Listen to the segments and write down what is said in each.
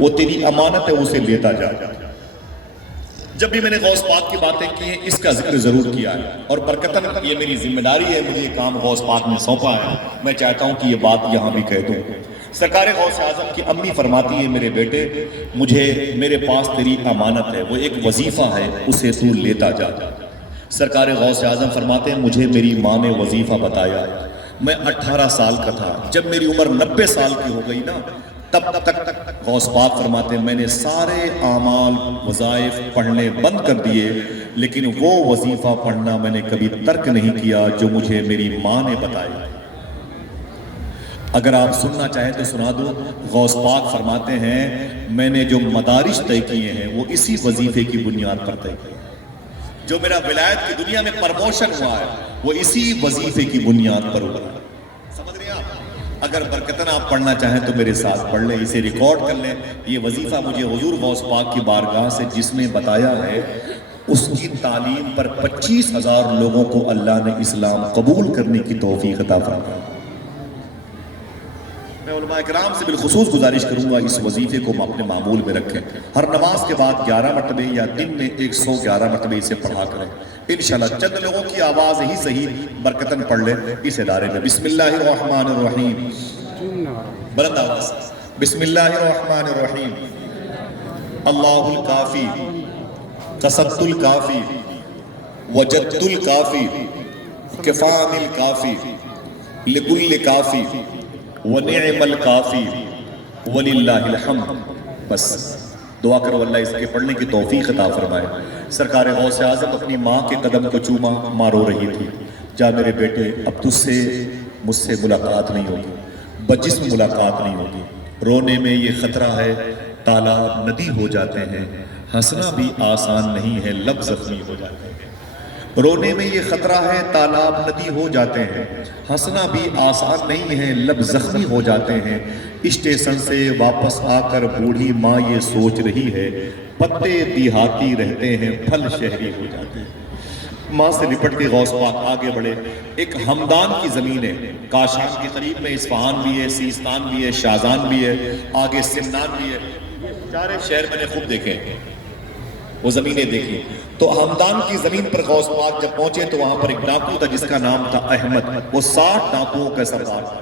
وہ تیری امانت ہے، اسے لیتا جا۔ جب بھی میں نے غوث پاک کی باتیں کی ہیں اس کا ذکر ضرور کیا ہے، اور برکتاً یہ میری ذمہ داری ہے، مجھے یہ کام غوث پاک نے سونپا ہے، میں چاہتا ہوں کہ یہ بات یہاں بھی کہہ دوں۔ سرکار غوث اعظم کی امی فرماتی ہے، میرے بیٹے مجھے میرے پاس تیری امانت ہے، وہ ایک وظیفہ ہے، اسے تو لیتا جا۔ سرکار غوث اعظم فرماتے ہیں، مجھے میری ماں نے وظیفہ بتایا، میں 18 سال کا تھا، جب میری عمر 90 سال کی ہو گئی نا تب تک غوث پاک فرماتے ہیں میں نے سارے اعمال وظائف پڑھنے بند کر دیے، لیکن وہ وظیفہ پڑھنا میں نے کبھی ترک نہیں کیا جو مجھے میری ماں نے بتایا۔ اگر آپ سننا چاہیں تو سنا دو۔ غوث پاک فرماتے ہیں میں نے جو مدارج طے کیے ہیں وہ اسی وظیفے کی بنیاد پر طے کیے، جو میرا ولایت کی دنیا میں پرموشن ہوا ہے وہ اسی وظیفے کی بنیاد پر ہوا ہے۔ سمجھ رہے ہیں آپ؟ اگر برکتاً آپ پڑھنا چاہیں تو میرے ساتھ پڑھ لیں، اسے ریکارڈ کر لیں۔ یہ وظیفہ مجھے حضور غوث پاک کی بارگاہ سے جس نے بتایا ہے اس کی تعلیم پر 25,000 لوگوں کو اللہ نے اسلام قبول کرنے کی توفیق عطا فرمائی۔ میں علماء کرام سے بالخصوص گزارش کروں گا اس وظیفے کو اپنے معمول میں رکھیں، ہر نماز کے بعد 11 مرتبے یا دن میں 111 مرتبے اسے پڑھا کریں انشاءاللہ۔ چند لوگوں کی آواز ہی صحیح برکتاً پڑھ لیں اس ادارے میں۔ بسم اللہ الرحمن الرحیم، بلند آواز، بسم اللہ الرحمن الرحیم۔ اللہ الکافی، قصدت الکافی، وجدت الکافی، کفان الکافی، لکل کافی، وَنِعْمَ الْقَافِي وَلِلَّهِ الْحَمْدِ۔ بس دعا کرو اللہ اس کے پڑھنے کی توفیق عطا فرمائے۔ سرکار غوث اعظم اپنی ماں کے قدم کو چوما، ماں رو رہی تھی، جا میرے بیٹے اب تجھ سے مجھ سے ملاقات نہیں ہوگی، بجسم ملاقات نہیں ہوگی، رونے میں یہ خطرہ ہے تالاب ندی ہو جاتے ہیں، ہنسنا بھی آسان نہیں ہے لب زخمی ہو جاتے ہیں۔ رونے میں یہ خطرہ ہے تالاب ندی ہو جاتے ہیں، ہنسنا بھی آسان نہیں ہے لب زخمی ہو جاتے ہیں۔ اسٹیشن سے واپس آ کر بوڑھی ماں یہ سوچ رہی ہے پتے دیہاتی رہتے ہیں پھل شہری ہو جاتے ہیں۔ ماں سے لپٹ کے غوث پاک آگے بڑھے۔ ایک ہمدان کی زمین ہے، کاشان کے قریب میں اصفہان بھی ہے، سیستان بھی ہے، شازان بھی ہے، آگے سمنان بھی ہے، چارے شہر میں نے خوب دیکھے وہ زمینیں دیکھی۔ تو ہمدان کی زمین پر غوث پاک جب پہنچے تو وہاں پر ایک ڈاکو تھا جس کا نام تھا احمد، وہ 60 ڈاکوؤں کا سردار تھا۔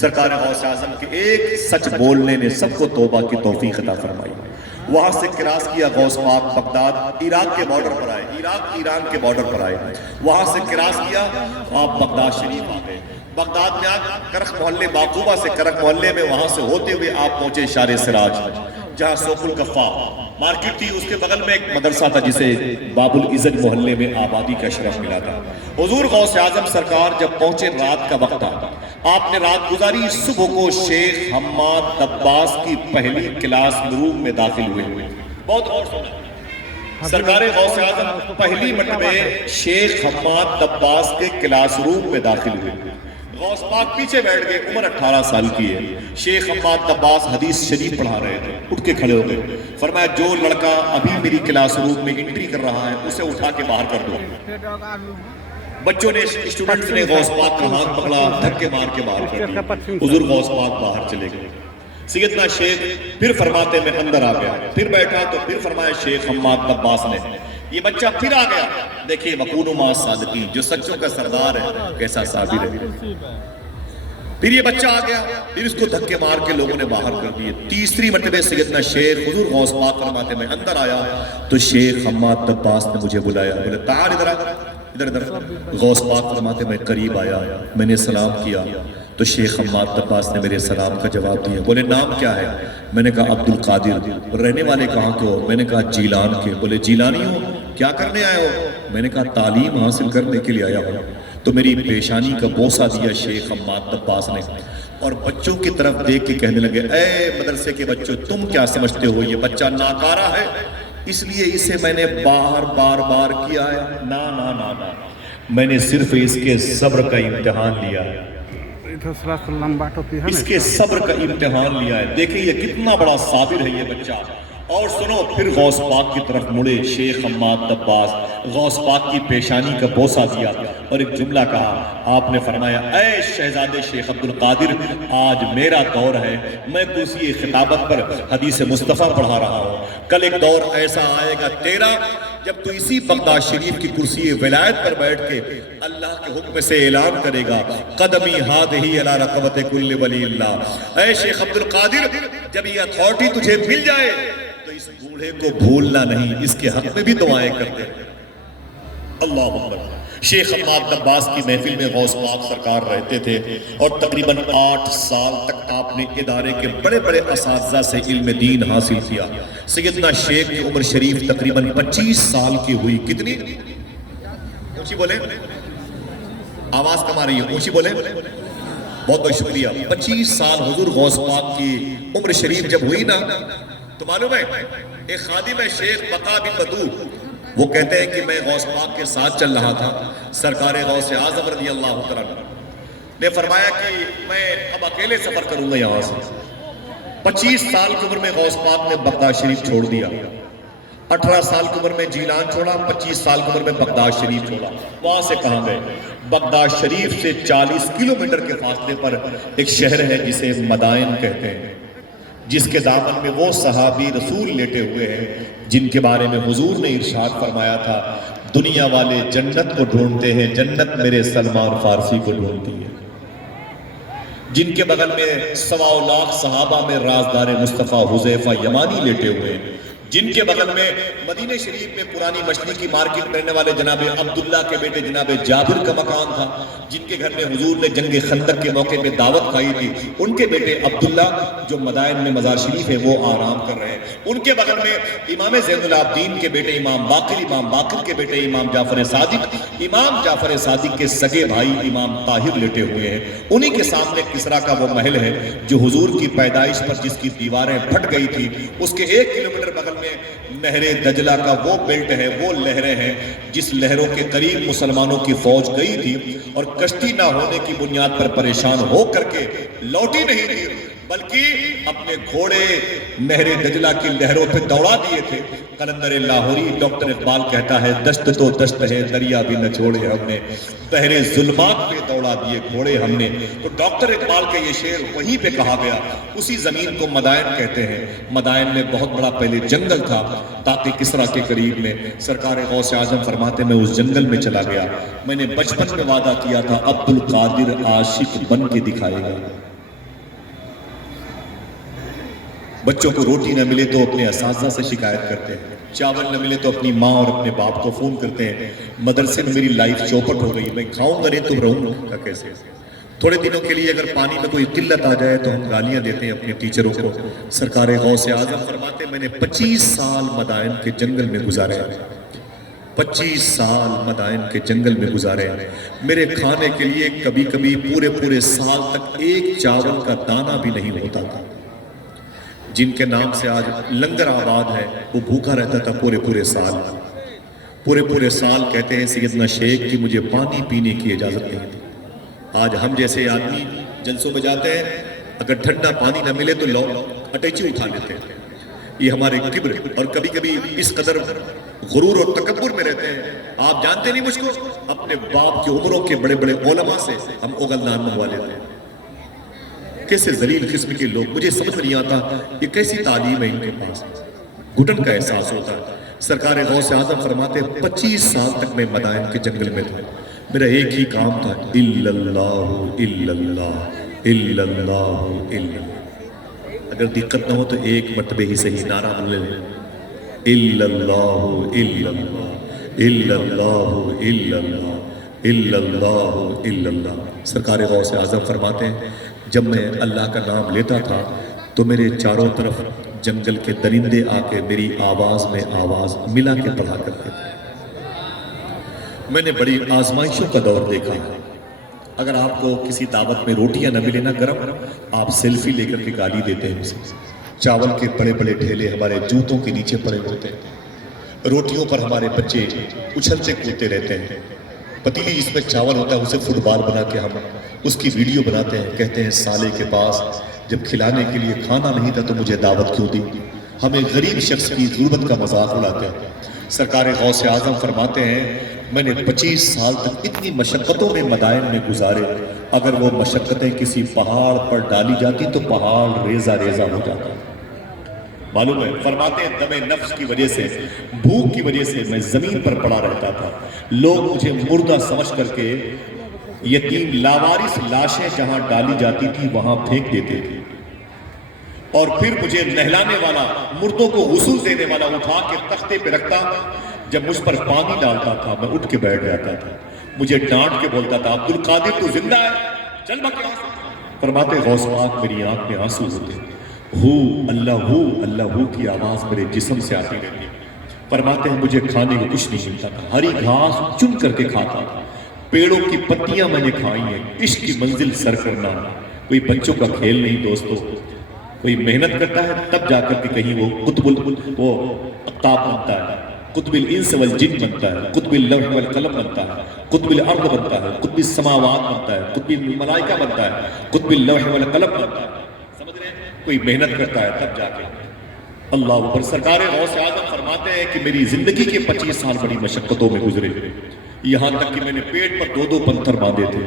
سرکار غوث اعظم کے ایک سچ بولنے نے سب کو توبہ کی توفیق عطا فرمائی۔ وہاں سے کراس کیا غوث پاک بغداد، عراق کے بارڈر پر آئے، عراق ایران کے بارڈر پر آئے، وہاں سے کراس کیا آپ بغداد شریف آ گئے۔ بغداد میں کرخ محلے باقوبہ سے کرخ محلے میں وہاں سے ہوتے ہوئے آپ پہنچے شار سراج جہاں سوق الکفا مارکیٹ تھی، اس کے بغل میں ایک مدرسہ تھا جسے باب العزت محلے میں آبادی کا شرف ملا تھا۔ حضور غوث اعظم سرکار جب پہنچے رات کا وقت تھا، آپ نے رات گزاری، صبح کو شیخ حماد دباس کی پہلی کلاس روم میں داخل ہوئے۔ بہت غور سنا، سرکار غوث اعظم پہلی مرتبہ شیخ حماد دباس کے کلاس روم میں داخل ہوئے۔ غوث پاک پیچھے بیٹھ گئے، عمر 18 سال کی ہے۔ شیخ حماد دباس حدیث شریف پڑھا رہے تھے، اٹھ کے کھڑے ہو گئے، فرمایا جو لڑکا ابھی میری کلاس روم میں انٹری کر رہا ہے اسے اٹھا کے باہر کر دو۔ بچوں نے، اسٹوڈنٹس نے غوث پاک کا ہاتھ پکڑا، دھکے مار کے باہر کر دیا۔ حضور غوث پاک باہر چلے گئے۔ سیدنا شیخ پھر فرماتے میں اندر آ گیا، پھر بیٹھا تو پھر فرمایا شیخ حماد دباس نے، یہ بچہ پھر آ گیا، دیکھیں وَقُولُوا مَعَ الصَّادِقِينَ، جو سچوں کا سردار ہے کیسا صابر ہے۔ پھر یہ بچہ آ گیا، پھر اس کو دھکے مار کے لوگوں نے باہر کر دیے۔ تیسری مرتبہ سیدنا شیخ حضور غوث پاک فرماتے میں اندر آیا تو شیخ حماد دباس نے مجھے بلایا، بولے تعال ادھر ادھر ادھر۔ غوث پاک فرماتے میں قریب آیا، میں نے سلام کیا تو شیخ حماد دباس نے میرے سلام کا جواب دیا۔ بولے نام کیا ہے؟ میں نے کہا عبد القادر۔ رہنے والے کہاں کے ہو؟ میں نے کہا جیلان کے۔ بولے جیلانی ہو، کیا کرنے آئے ہو؟ میں نے کہا تعلیم حاصل کرنے کے لیے آیا ہوں۔ تو میری پیشانی کا بوسہ دیا شیخ حماد دباس نے اور بچوں کی طرف دیکھ کے کہنے لگے اے مدرسے کے بچوں تم کیا سمجھتے ہو یہ بچہ ناکارہ ہے اس لیے اسے میں نے بار بار کیا ہے؟ نا نا نا نا، میں نے صرف اس کے صبر کا امتحان لیا ہے، اس کے صبر کا امتحان لیا ہے۔ دیکھیں یہ کتنا بڑا صابر ہے یہ بچہ، اور سنو پھر غوث پاک کی طرف مڑے شیخ حماد دباس، غوث پاک کی پیشانی کا بوسہ دیا اور ایک جملہ کہا. آپ نے فرمایا اے شہزادے شیخ عبد القادر، آج میرا دور ہے، میں کرسی خطابت پر حدیث مصطفیٰ پڑھا رہا ہوں. کل ایک دور ایسا آئے گا تیرا جب تو اسی بغداد شریف کی کرسی ولایت پر بیٹھ کے اللہ کے حکم سے اعلان کرے گا قدمی ہادہی علی رقبت کل ولی اللہ. اے شیخ عبد القادر، جب یہ اتھارٹی تجھے مل جائے تو اس بوڑھے کو بھولنا نہیں، اس کے حق میں بھی دعائیں کرتے. اللہ اکبر. شیخ حماد دباس کی محفل میں غوث پاک سرکار رہتے تھے اور تقریباً 8 سال تک آپ نے ادارے کے بڑے بڑے اساتذہ سے علم دین حاصل کیا. سیدنا شیخ کی عمر شریف تقریباً 25 سال کی ہوئی. کتنی؟ اونچی بولیں، آواز کم آ رہی ہے، اونچی بولیں. بہت بہت شکریہ. 25 سال حضور غوث پاک کی عمر شریف جب ہوئی نا، تو معلوم ہے ایک خادم ہے شیخ بقا بن بدو، وہ کہتے ہیں کہ میں غوث پاک کے ساتھ چل رہا تھا. سرکار غوث اعظم رضی اللہ تعالیٰ نے فرمایا کہ میں اب اکیلے سفر کروں گا یہاں سے. 25 سال کی عمر میں غوث پاک نے بغداد شریف چھوڑ دیا. 18 سال کی عمر میں جیلان چھوڑا، 25 سال کی عمر میں بغداد شریف چھوڑا. وہاں سے کہاں گئے؟ بغداد شریف سے 40 کلومیٹر کے فاصلے پر ایک شہر ہے جسے مدائن کہتے ہیں، جس کے دامن میں وہ صحابی رسول لیٹے ہوئے ہیں جن کے بارے میں حضور نے ارشاد فرمایا تھا دنیا والے جنت کو ڈھونڈتے ہیں، جنت میرے سلمان فارسی کو ڈھونڈتی ہے. جن کے بغل میں 1.25 لاکھ صحابہ میں رازدار مصطفیٰ حذیفہ یمانی لیٹے ہوئے ہیں. جن کے بغل میں مدینہ شریف میں پرانی مچھلی کی مارکیٹ میں رہنے والے جناب عبداللہ کے بیٹے جناب جابر کا مکان تھا، جن کے گھر میں حضور نے جنگ خندق کے موقع پہ دعوت کھائی تھی، ان کے بیٹے عبداللہ جو مدائن میں مزار شریف ہے وہ آرام کر رہے ہیں. ان کے بغل میں امام زین العابدین کے بیٹے امام باقر کے بیٹے امام جعفر صادق کے سگے بھائی امام طاہر لیٹے ہوئے ہیں. انہی کے سامنے کسرا کا وہ محل ہے جو حضور کی پیدائش پر جس کی دیواریں پھٹ گئی تھی، اس کے 1 کلومیٹر بغل میں نہر دجلہ کا وہ بیلٹ ہے، وہ لہریں ہیں جس لہروں کے قریب مسلمانوں کی فوج گئی تھی اور کشتی نہ ہونے کی بنیاد پر پریشان ہو کر کے لوٹی نہیں تھی، بلکہ اپنے گھوڑے نہر دجلہ کی لہروں پہ دوڑا دیے تھے. قلندر لاہوری ڈاکٹر اقبال کہتا ہے دشت تو دشت ہے دریا بھی نہ چھوڑے ہم نے، بحر ظلمات پہ دوڑا دیے گھوڑے ہم نے. تو ڈاکٹر اقبال کا یہ شعر وہیں پہ کہا گیا. اسی زمین کو مدائن کہتے ہیں. مدائن میں بہت بڑا پہلے جنگل تھا تاکہ کسرا کے قریب میں. سرکار غوث اعظم فرماتے میں اس جنگل میں چلا گیا. میں نے بچپن میں وعدہ کیا تھا عبد القادر عاشق بن کے دکھائے گا. بچوں کو روٹی نہ ملے تو اپنے اساتذہ سے شکایت کرتے ہیں، چاول نہ ملے تو اپنی ماں اور اپنے باپ کو فون کرتے ہیں مدرسے میں میری لائف چوپٹ ہو گئی، میں کھاؤں گا نہیں تو رہوں گا کیسے. تھوڑے دنوں کے لیے اگر پانی میں کوئی قلت آ جائے تو ہم گالیاں دیتے ہیں اپنے ٹیچروں کو. سرکار غوث اعظم فرماتے میں نے 25 سال مدائن کے جنگل میں گزارے، 25 سال مدائن کے جنگل میں گزارے. میرے کھانے کے لیے کبھی کبھی پورے سال تک ایک چاول کا دانہ بھی نہیں ہوتا تھا. جن کے نام سے آج لنگر آباد ہے وہ بھوکا رہتا تھا پورے سال. پورے سال کہتے ہیں سیدنا شیخ کی مجھے پانی پینے کی اجازت نہیں تھی. آج ہم جیسے آدمی جلسوں میں جاتے ہیں، اگر ٹھنڈا پانی نہ ملے تو لو اٹیچی اٹھا لیتے ہیں. یہ ہمارے کبر اور کبھی کبھی اس قدر غرور اور تکبر میں رہتے ہیں. آپ جانتے نہیں مجھ کو، اپنے باپ کی عمروں کے بڑے بڑے علماء سے ہم اگلدان منگوا لیتے ہیں. کیسے ذلیل قسم کے لوگ، مجھے سمجھ نہیں آتا یہ کیسی تعلیم ہے ان کے پاس. گھٹن کا احساس ہوتا ہے. سرکار غوث اعظم فرماتے 25 سال تک میں مدائن کے جنگل میں تھا. میرا ایک ہی کام تھا الا اللہ الا اللہ الا اللہ الا اللہ. اگر دقت نہ ہو تو ایک مرتبہ ہی صحیح نعرہ بول لیں الا اللہ الا اللہ الا اللہ الا اللہ الا اللہ الا اللہ. سرکار غوث اعظم فرماتے ہیں جب میں اللہ کا نام لیتا تھا تو میرے چاروں طرف جنگل کے درندے آ کے میری آواز میں آواز ملا کے پڑھا کرتے تھے. میں نے بڑی آزمائشوں کا دور دیکھا ہے. اگر آپ کو کسی دعوت میں روٹیاں نہ ملے نہ گرم، آپ سیلفی لے کر کے گالی دیتے ہیں. چاول کے بڑے بڑے ڈھیلے ہمارے جوتوں کے نیچے پڑے ہوتے ہیں. روٹیوں پر ہمارے بچے اچھلتے کودتے رہتے ہیں. پتیلی جس میں چاول ہوتا ہے اسے فٹ بال بنا کے ہم اس کی ویڈیو بناتے ہیں. کہتے ہیں سالے کے پاس جب کھلانے کے لیے کھانا نہیں تھا تو مجھے دعوت کیوں دی. ہمیں غریب شخص کی ضرورت کا مذاق اڑاتے ہیں۔ سرکار غوث اعظم فرماتے ہیں میں نے 25 سال تک اتنی مشقتوں میں مدائن میں گزارے، اگر وہ مشقتیں کسی پہاڑ پر ڈالی جاتی تو پہاڑ ریزہ ریزہ ہو جاتا۔ معلوم ہے، فرماتے ہیں دم نفس کی وجہ سے، بھوک کی وجہ سے میں زمین پر پڑا رہتا تھا، لوگ مجھے مردہ سمجھ کر کے یتیم لاوارث لاشیں جہاں ڈالی جاتی تھی وہاں پھینک دیتے تھے، اور پھر مجھے نہلانے والا، مردوں کو غسل دینے والا اٹھا کے تختے پہ رکھتا، جب مجھ پر پانی ڈالتا تھا میں اٹھ کے بیٹھ جاتا تھا، مجھے ڈانٹ کے بولتا تھا عبد القادر تو زندہ ہے، چل بک یہاں سے۔ فرماتے غوث پاک میری آنکھ میں آنسو ہوتے، اللہ ہو کی آواز میرے جسم سے آتی رہتی۔ فرماتے ہیں مجھے کھانے کو کچھ نہیں ملتا تھا، ہری گھاس چن کر کے کھاتا تھا، پیڑوں کی پتیاں میں نے کھائی ہیں۔ عشق کی منزل سر کرنا کوئی بچوں کا کھیل نہیں دوستو، کوئی محنت کرتا ہے تب جا کر کے کہیں وہ قطب وہ اقطاب بنتا ہے، قطب الانس والجن بنتا ہے، قطب اللوح والقلم بنتا ہے، قطب الارض بنتا ہے، قطب السماوات بنتا ہے، قطب الملائکہ بنتا ہے، قطب اللوح والقلم بنتا ہے۔ سمجھ رہے ہیں؟ کوئی محنت کرتا ہے تب جا کے۔ اللہ اکبر۔ سرکار غوث اعظم فرماتے ہیں کہ میری زندگی کے 25 سال بڑی مشقتوں میں گزرے، یہاں تک کہ میں نے پیٹ پر 2 پتھر باندھے تھے۔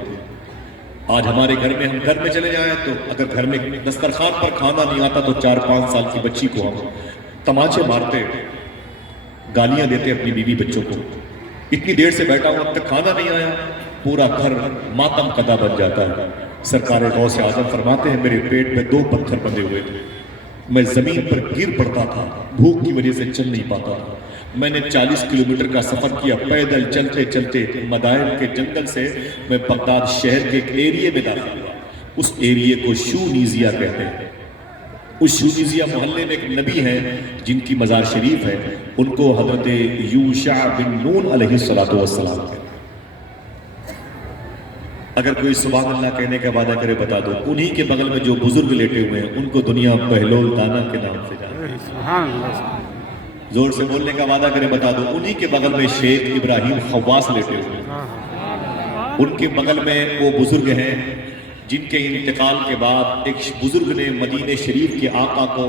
آج ہمارے گھر میں، ہم گھر میں چلے جائیں تو اگر گھر میں دسترخوان پر کھانا نہیں آتا تو 4-5 سال کی بچی کو ہم تماچے مارتے، گالیاں دیتے اپنی بیوی بچوں کو، اتنی دیر سے بیٹھا ہوں اب تک کھانا نہیں آیا، پورا گھر ماتم کدا بن جاتا ہے۔ سرکار غوث اعظم فرماتے ہیں میرے پیٹ میں 2 پتھر بندھے ہوئے تھے، میں زمین پر گر پڑتا تھا، بھوک کی وجہ سے چل نہیں پاتا تھا۔ میں نے 40 کلومیٹر کا سفر کیا، پیدل چلتے چلتے مدائن کے جنگل سے میں بغداد شہر کے ایک ایریے میں داخل ہوا، اس ایریے کو شونیزیا کہتے ہیں۔ اس شونیزیا محلے میں ایک نبی ہیں جن کی مزار شریف ہے، ان کو حضرت یوشع بن نون علیہ السلام کہتے ہیں۔ اگر کوئی سبحان اللہ کہنے کا وعدہ کرے بتا دو، انہی کے بغل میں جو بزرگ لیٹے ہوئے ہیں ان کو دنیا بہلول دانا کے نام سے جانتی ہے۔ زور سے بولنے کا وعدہ کرے بتا دو، انہی کے بغل میں شیخ ابراہیم خواص لیٹے ہوئے ہیں، ان کے بغل میں وہ بزرگ ہیں جن کے انتقال کے بعد ایک بزرگ نے مدینہ شریف کے آقا کو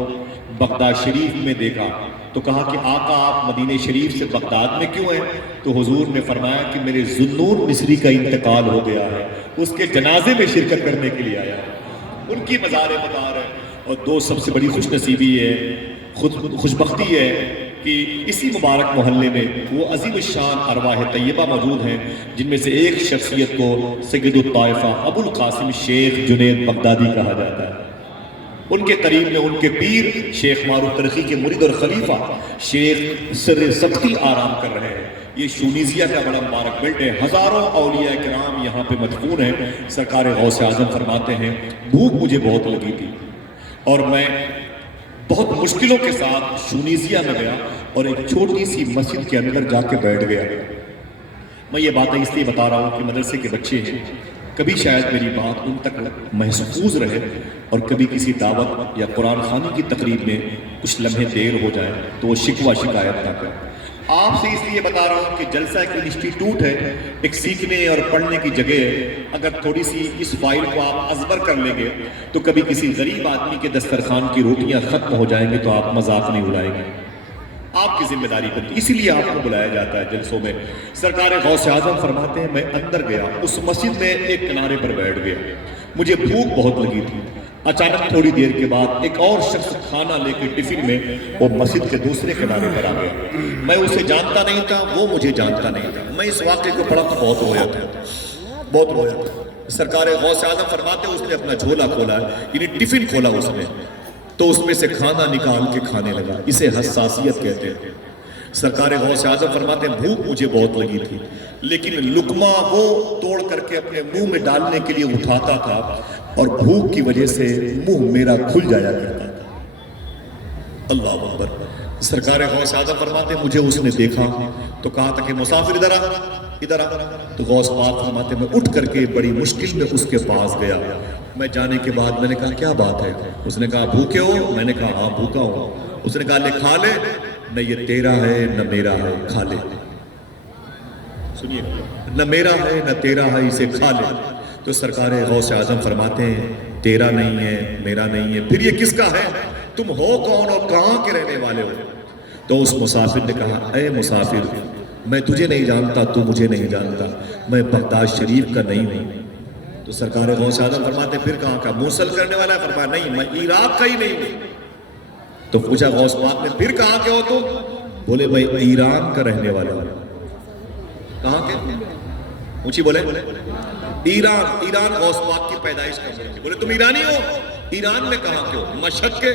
بغداد شریف میں دیکھا تو کہا کہ آقا آپ مدینہ شریف سے بغداد میں کیوں ہیں؟ تو حضور نے فرمایا کہ میرے ذوالنور مصری کا انتقال ہو گیا ہے، اس کے جنازے میں شرکت کرنے کے لیے آیا ہے، ان کی مزار مدار ہے۔ اور 2 سب سے بڑی خوش نصیبی ہے، خوش بختی ہے کہ اسی مبارک محلے میں وہ عظیم الشان ارواح طیبہ موجود ہیں جن میں سے ایک شخصیت کو سید الطائفہ ابو القاسم شیخ جنید بغدادی کہا جاتا ہے۔ ان کے قریب میں ان کے پیر شیخ معروف ترقی کے مرید اور خلیفہ شیخ سر سختی آرام کر رہے ہیں۔ یہ شونیزیا کا بڑا مبارک بیلٹ ہے، ہزاروں اولیاء کرام یہاں پہ مدفون ہیں۔ سرکار غوث اعظم فرماتے ہیں بھوک مجھے بہت لگی تھی اور میں بہت مشکلوں کے ساتھ شونیزیا میں گیا اور ایک چھوٹی سی مسجد کے اندر جا کے بیٹھ گیا۔ میں یہ باتیں اس لیے بتا رہا ہوں کہ مدرسے کے بچے ہیں، کبھی شاید میری بات ان تک محفوظ رہے اور کبھی کسی دعوت یا قرآن خوانی کی تقریب میں کچھ لمحے دیر ہو جائے تو وہ شکوہ شکایت نہ کریں۔ آپ سے اس لیے بتا رہا ہوں کہ جلسہ ایک انسٹیٹیوٹ ہے، ایک سیکھنے اور پڑھنے کی جگہ ہے۔ اگر تھوڑی سی اس فائل کو آپ ازبر کر لیں گے تو کبھی کسی غریب آدمی کے دسترخوان کی روٹیاں ختم ہو جائیں گے تو آپ مذاق نہیں اڑائیں گے، آپ کی ذمہ داری بنتی، اسی لیے آپ کو بلایا جاتا ہے جلسوں میں۔ سرکار غوث اعظم فرماتے ہیں میں اندر گیا، اس مسجد میں ایک کنارے پر بیٹھ گیا، مجھے بھوک بہت لگی تھی۔ اچانک تھوڑی دیر کے بعد ایک اور شخص کھانا لے کے ٹفن میں وہ مسجد کے دوسرے کنارے پر آ گیا، میں اسے جانتا نہیں تھا، وہ مجھے جانتا نہیں تھا۔ میں اس واقعے کو پڑھا تو بہت رویا تھا۔ سرکار غوث اعظم فرماتے ہیں اس نے اپنا جھولا کھولا، یعنی ٹفن کھولا اس نے، تو اس میں سے کھانا نکال کے کھانے لگا، اسے حساسیت کہتے ہیں۔ سرکار غوث اعظم فرماتے ہیں بھوک مجھے بہت لگی تھی لیکن لقمہ وہ توڑ کر کے اپنے منہ میں ڈالنے کے لیے اٹھاتا تھا اور بھوک کی وجہ سے منہ میرا کھل جایا کرتا تھا۔ اللہ اکبر۔ سرکار غوث اعظم فرماتے ہیں مجھے اس نے دیکھا تو کہا تھا کہ مسافر ادھر آ، تو غوث پاک فرماتے ہیں میں اٹھ کر کے بڑی مشکل میں اس کے پاس گیا۔ میں جانے کے بعد میں نے کہا کیا بات ہے؟ اس نے کہا بھوکے ہو؟ میں نے کہا ہاں بھوکا ہوں۔ اس نے کہا لے کھا لے، نہ یہ تیرا ہے نہ میرا ہے، کھا لے۔ سنیے، نہ میرا ہے نہ تیرا ہے، اسے کھا لے۔ تو سرکار غوث اعظم فرماتے ہیں تیرا نہیں ہے میرا نہیں ہے، پھر یہ کس کا ہے؟ تم ہو کون اور کہاں کے رہنے والے ہو؟ تو اس مسافر نے کہا اے مسافر میں تجھے نہیں جانتا، تو مجھے نہیں جانتا، میں بغداد شریف کا نہیں ہوں۔ تو سرکار غوث اعظم فرماتے پھر کہاں کا؟ موصل کرنے والا ہے؟ فرمایا نہیں، میں عراق کا ہی نہیں ہوں۔ تو پوچھا غوث پاک نے پھر کہاں کے ہو تم؟ بولے میں ایران کا رہنے والا ہوں۔ کہاں کے؟ اونچی بولے ایران غوث پاک کی پیدائش کا ملک ہے۔ بولے تم ایرانی ہو؟ ایران میں کہاں کے ہو؟ مشہد کے،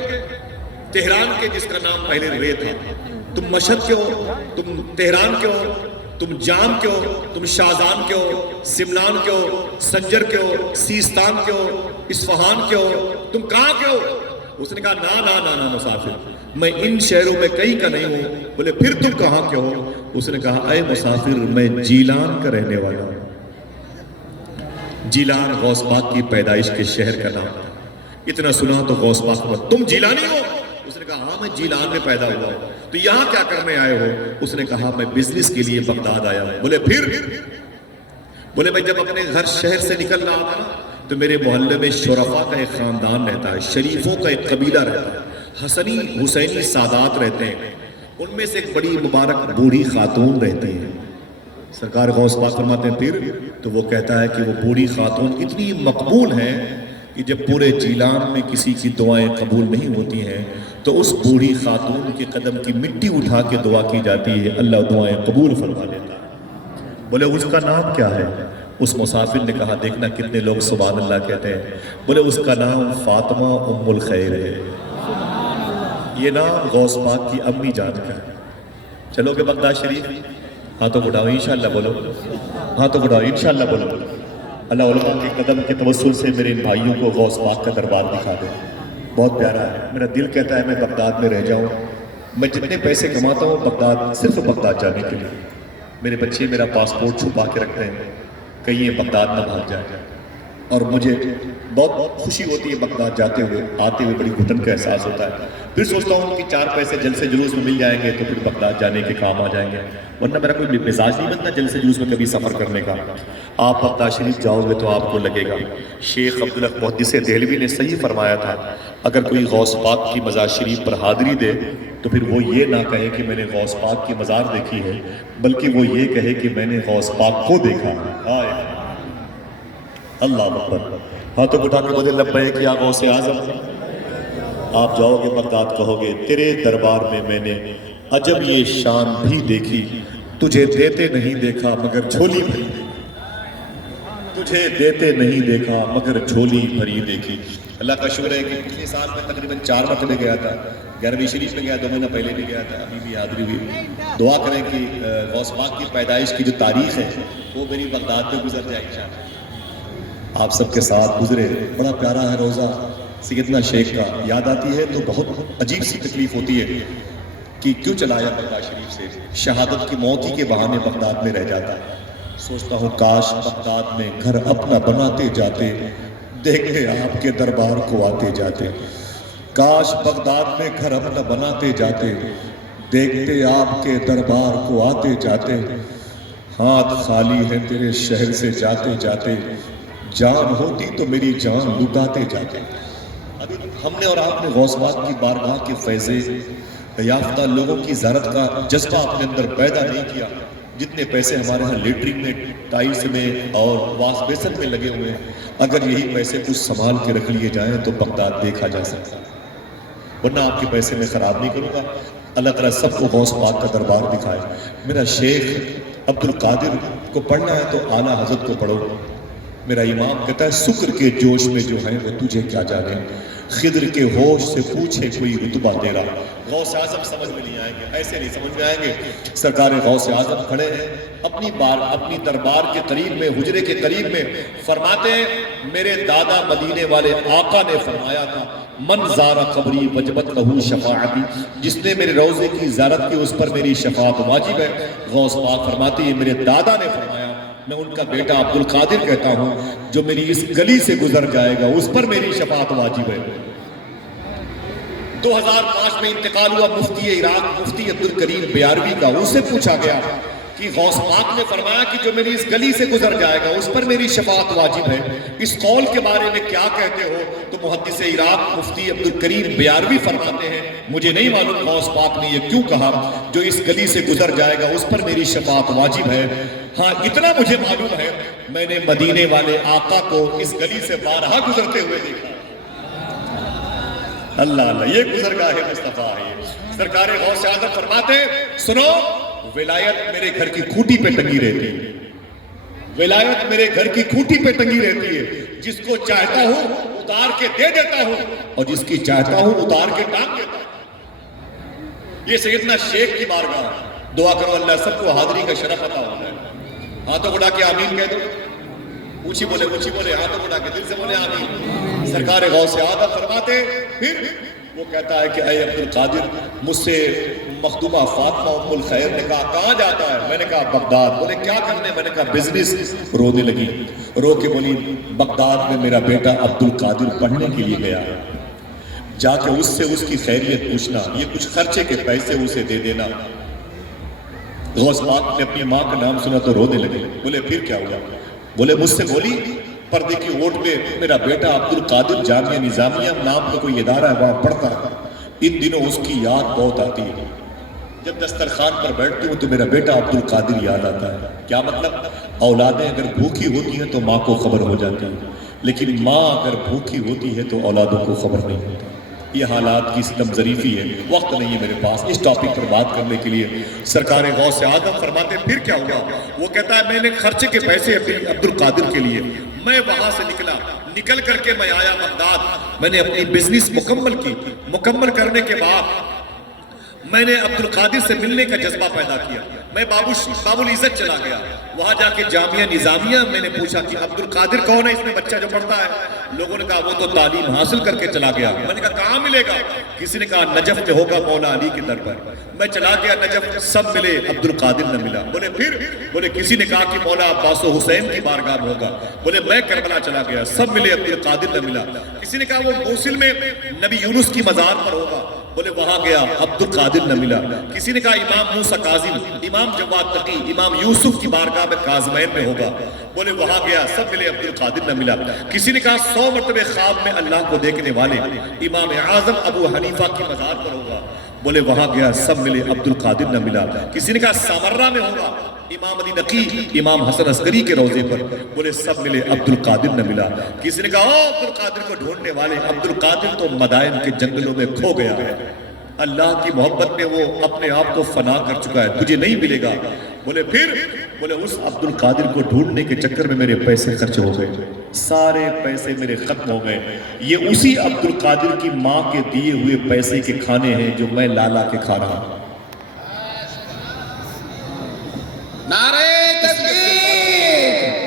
تہران کے جس کا نام پہلے رے تھا۔ تم مشہد کے ہو، تم تہران کے ہو، تم جام کے ہو، تم شازان کے ہو، سمنان کے ہو، سنجر کے ہو، سیستان کے ہو، اصفہان کے ہو، تم کہاں کے ہو؟ اس نے کہا نا مسافر میں ان شہروں میں کہیں کا نہیں ہوں۔ بولے پھر تم کہاں کے ہو؟ اس نے کہا اے مسافر میں جیلان کا رہنے والا ہوں۔ جیلان غوث پاک کی پیدائش کے شہر کا نام تھا۔ اتنا سنا تو غوث پاک کو تم جیلانی ہو؟ اس نے کہا ہاں میں جیلان میں پیدا ہوا ہوں۔ تو یہاں کیا کرنے آئے ہو؟ اس نے کہا میں بزنس کے لیے بغداد آیا ہوں۔ بولے پھر؟ بولے میں جب اپنے گھر شہر سے نکل رہا تھا تو میرے محلے میں شرفا کا ایک خاندان رہتا ہے، شریفوں کا ایک قبیلہ رہتا ہے، حسنی حسینی سادات رہتے ہیں، ان میں سے ایک بڑی مبارک بوڑھی خاتون رہتی ہے۔ سرکار غوث پاک فرماتے ہیں پھر؟ تو وہ کہتا ہے کہ وہ بوڑھی خاتون اتنی مقبول ہے کہ جب پورے جیلان میں کسی کی دعائیں قبول نہیں ہوتی ہیں تو اس بوڑھی خاتون کے قدم کی مٹی اٹھا کے دعا کی جاتی ہے، اللہ دعائیں قبول فرما لیتا ہے۔ بولے اس کا نام کیا ہے؟ اس مسافر نے کہا دیکھنا کتنے لوگ سبحان اللہ کہتے ہیں۔ بولے اس کا نام فاطمہ ام الخیر ہے۔ یہ نام غوث پاک کی امی جان کا ہے۔ چلو کہ بغداد شریف؟ ہاتھوں بڑھاؤ انشاءاللہ بولو، ہاتھوں بڑھاؤ انشاءاللہ بولو۔ اللہ علماء کے قدم کے توسل سے میرے ان بھائیوں کو غوث پاک کا دربار دکھا دے۔ بہت پیارا ہے، میرا دل کہتا ہے میں بغداد میں رہ جاؤں۔ میں جتنے پیسے کماتا ہوں بغداد، صرف بغداد جانے کے لیے۔ میرے بچے میرا پاسپورٹ چھپا کے رکھتے ہیں کہیں یہ بغداد نہ بھاگ جائے، اور مجھے بہت خوشی ہوتی ہے بغداد جاتے ہوئے، آتے ہوئے بڑی گھٹن کا احساس ہوتا ہے۔ پھر سوچتا ہوں کہ 4 پیسے جلد سے جلوس میں مل جائیں گے تو پھر بغداد جانے کے کام آ جائیں گے، ورنہ میرا کوئی مزاج نہیں بنتا جلد سے جلوس میں کبھی سفر کرنے کا۔ آپ بغداد شریف جاؤ گے تو آپ کو لگے گا شیخ عبدالحق محدث دہلوی نے صحیح فرمایا تھا، اگر کوئی غوث پاک کی مزار شریف پر حاضری دے تو پھر وہ یہ نہ کہے کہ میں نے غوث پاک کی مزار دیکھی ہے، بلکہ وہ یہ کہے کہ میں نے غوث پاک کو دیکھا ہے۔ اللہ اکبر، ہاتھوں اٹھا کے بولے لبیک یا غوث اعظم۔ آپ جاؤ گے بغداد کہو گے تیرے دربار میں نے عجب یہ شان بھی دیکھی، تجھے دیتے نہیں دیکھا مگر جھولی بھری، تجھے دیتے نہیں دیکھا مگر جھولی بھری دیکھی۔ اللہ کا شکر ہے کہ پچھلے سال میں تقریباً 4 مرتبہ گیا تھا، 11ویں شریف میں گیا، 2 مہینہ پہلے بھی گیا تھا، ابھی بھی حاضری ہوئی۔ دعا کریں کہ غوث پاک کی پیدائش کی جو تاریخ ہے وہ میری بغداد میں گزر جائے انشاءاللہ۔ آپ سب کے ساتھ گزرے، بڑا پیارا ہے روزہ سیدنا شیخ کا، یاد آتی ہے تو بہت عجیب سی تکلیف ہوتی ہے کہ کیوں چلایا بغداد شریف سے، شہادت کی موت ہی کے بہانے بغداد میں رہ جاتا ہے۔ سوچتا ہوں کاش بغداد میں گھر اپنا بناتے جاتے، دیکھتے آپ کے دربار کو آتے جاتے، کاش بغداد میں گھر اپنا بناتے جاتے، دیکھتے آپ کے دربار کو آتے جاتے، ہاتھ خالی ہے تیرے شہر سے جاتے جاتے، جان ہوتی تو میری جان لٹاتے جاتے۔ ابھی ہم نے اور آپ نے غوث پاک کی بارگاہ کے فیضے یافتہ لوگوں کی زیارت کا جذبہ اپنے اندر پیدا نہیں کیا۔ جتنے پیسے ہمارے ہاں لیٹرنگ میں، ٹائلز میں اور واش بیسن میں لگے ہوئے ہیں، اگر یہی پیسے کچھ سنبھال کے رکھ لیے جائیں تو بغداد دیکھا جا سکتا، ورنہ آپ کے پیسے میں خراب نہیں کروں گا۔ اللہ تعالیٰ سب کو غوث پاک کا دربار دکھائے۔ میرا شیخ عبد القادر کو پڑھنا ہے تو اعلیٰ حضرت کو پڑھو۔ میرا امام کہتا ہے سکر کے جوش میں جو ہے وہ تجھے کیا جانے، خضر کے ہوش سے پوچھے کوئی رتبہ تیرا۔ غوث اعظم سمجھ میں نہیں آئیں گے، ایسے نہیں سمجھ میں آئیں گے۔ سرکار غوث اعظم کھڑے ہیں اپنی دربار کے قریب میں، حجرے کے قریب میں، فرماتے ہیں میرے دادا مدینے والے آقا نے فرمایا تھا من زار قبری وجبت لہو شفاعتی، جس نے میرے روضے کی زیارت کی اس پر میری شفاعت واجب ہے۔ غوث پاک فرماتے ہیں میرے دادا نے فرمایا، میں ان کا بیٹا عبد القادر کہتا ہوں جو میری اس گلی سے گزر جائے گا اس پر میری شفاعت واجب ہے۔ 2005 میں انتقال ہوا مفتی عراق مفتی عبد الکریم بیاروی کا، اسے پوچھا گیا کہ غوث پاک نے فرمایا کہ جو میری اس گلی سے گزر جائے گا اس پر میری شفاعت واجب ہے. اس قول کے بارے میں کیا کہتے ہو؟ تو محدث عراق مفتی عبدالکریم بیاروی فرماتے ہیں مجھے نہیں معلوم غوث پاک نے یہ کیوں کہا جو اس گلی سے گزر جائے گا اس پر میری شفاعت واجب ہے. ہاں اتنا مجھے معلوم ہے میں نے مدینے والے آقا کو اس گلی سے بارہا گزرتے ہوئے دیکھا. اللہ اللہ، یہ گزرگاہ مصطفیٰ ہے. سرکار غوث اعظم فرماتے سنو، ولایت میرے گھر کی کھوٹی پہ ٹنگی رہتی ہے. ولایت میرے گھر کی کھوٹی پہ ٹنگی رہتی ہے. جس کو چاہتا ہوں اتار کے دے دیتا ہوں اور جس کی چاہتا ہوں اتار کے ٹانگ دیتا ہوں. یہ سیدنا شیخ کی بارگاہ. دعا کرو اللہ سب کو حاضری کا شرف عطا ہو جائے. ہاتھوں اٹھا کے آمین کہہ دو. اونچی بولے ہاتھوں اٹھا کے دل سے بولے آمین. سرکار غوث اعظم فرماتے پھر وہ کہتا ہے کہ اے عبدالقادر، مجھ سے مخدومہ فاطمہ ام الخیر نے کہا کہاں جاتا ہے؟ میں نے کہا بغداد. بولے کیا کرنے؟ میں نے کہا بزنس. رونے لگی، رو کے بولی بغداد میں میرا بیٹا عبدالقادر پڑھنے کے لیے گیا ہے، جا کے اس سے اس کی خیریت پوچھنا، یہ کچھ خرچے کے پیسے اسے دے دینا. غوث پاک نے اپنی ماں کا نام سنا تو رونے لگے. بولے پھر کیا ہوا؟ بولے مجھ سے بولی پردے کی اوٹ پہ میرا بیٹا عبدالقادر جامعہ نظامیہ نام کا کوئی ادارہ ہے وہاں پڑھتا ہے. ان دنوں اس کی یاد بہت آتی ہے. جب دسترخوان پر بیٹھتی ہوں تو میرا بیٹا عبدالقادر یاد آتا ہے. کیا مطلب؟ اولادیں اگر بھوکی ہوتی ہیں تو ماں کو خبر ہو جاتی ہے، لیکن ماں اگر بھوکی ہوتی ہے تو اولادوں کو خبر نہیں ہوتی. یہ حالات کی ستم ظریفی ہے. وقت نہیں ہے میرے پاس اس ٹاپک پر بات کرنے کے لیے. سرکار غوث اعظم فرماتے پھر کیا ہوا؟ وہ کہتا ہے میں نے خرچے کے پیسے عبدالقادر کے لیے، میں وہاں سے نکل کر کے میں آیا بغداد. میں نے اپنی بزنس مکمل کی. مکمل کرنے کے بعد میں نے عبدالقادر سے ملنے کا جذبہ پیدا کیا. میں باب العزت چلا گیا. وہاں جا کے جامعہ نظامیہ میں نے پوچھا کہ عبدالقادر کون ہے اس میں بچہ جو پڑھتا ہے؟ لوگوں نے کہا وہ تو تعلیم حاصل کر کے چلا گیا. میں نے کہا کہاں ملے گا؟ کسی نے کہا نجف میں ہوگا مولا علی کے در پر. میں چلا گیا نجف، سب ملے، عبدالقادر نہ ملا. بولے پھر؟ بولے کسی نے کہا کہ مولا عباس و حسین کی بارگاہ میں ہوگا. بولے میں کربلا چلا گیا، سب ملے، عبدالقادر نہ ملا. کسی نے کہا وہ موصل میں نبی یونس کی مزار پر ہوگا. بولے وہاں گیا، عبدالقادر نہ ملا. کسی نے کہا امام موسیٰ کاظم، امام جواد تقی، امام یوسف کی بارگاہ میں کاظمین میں ہوگا. بولے وہاں گیا، سب ملے، عبدالقادر نہ ملا. کسی نے کہا 100 مرتبہ خواب میں اللہ کو دیکھنے والے امام اعظم ابو حنیفہ کی مزار پر ہوگا. بولے وہاں گیا، سب ملے، عبدالقادر نہ ملا. کسی نے کہا سامرہ میں ہوگا، امام علی نقی، امام حسن عسکری کے روضے پر. بولے سب ملے، عبدالقادر نہ ملا. کسی نے کہا او عبدالقادر کو ڈھونڈنے والے، عبدالقادر تو مدائن کے جنگلوں میں کھو گیا ہے، اللہ کی محبت میں وہ اپنے آپ کو فنا کر چکا ہے، تجھے نہیں ملے گا. بولے پھر؟ بولے اس عبدالقادر کو ڈھونڈنے کے چکر میں میرے پیسے خرچ ہو گئے، سارے پیسے میرے ختم ہو گئے. یہ اسی عبدالقادر کی ماں کے دیے ہوئے پیسے کے کھانے ہیں جو میں لالا کے کھا رہا ہوں. نعرہ تکبیر،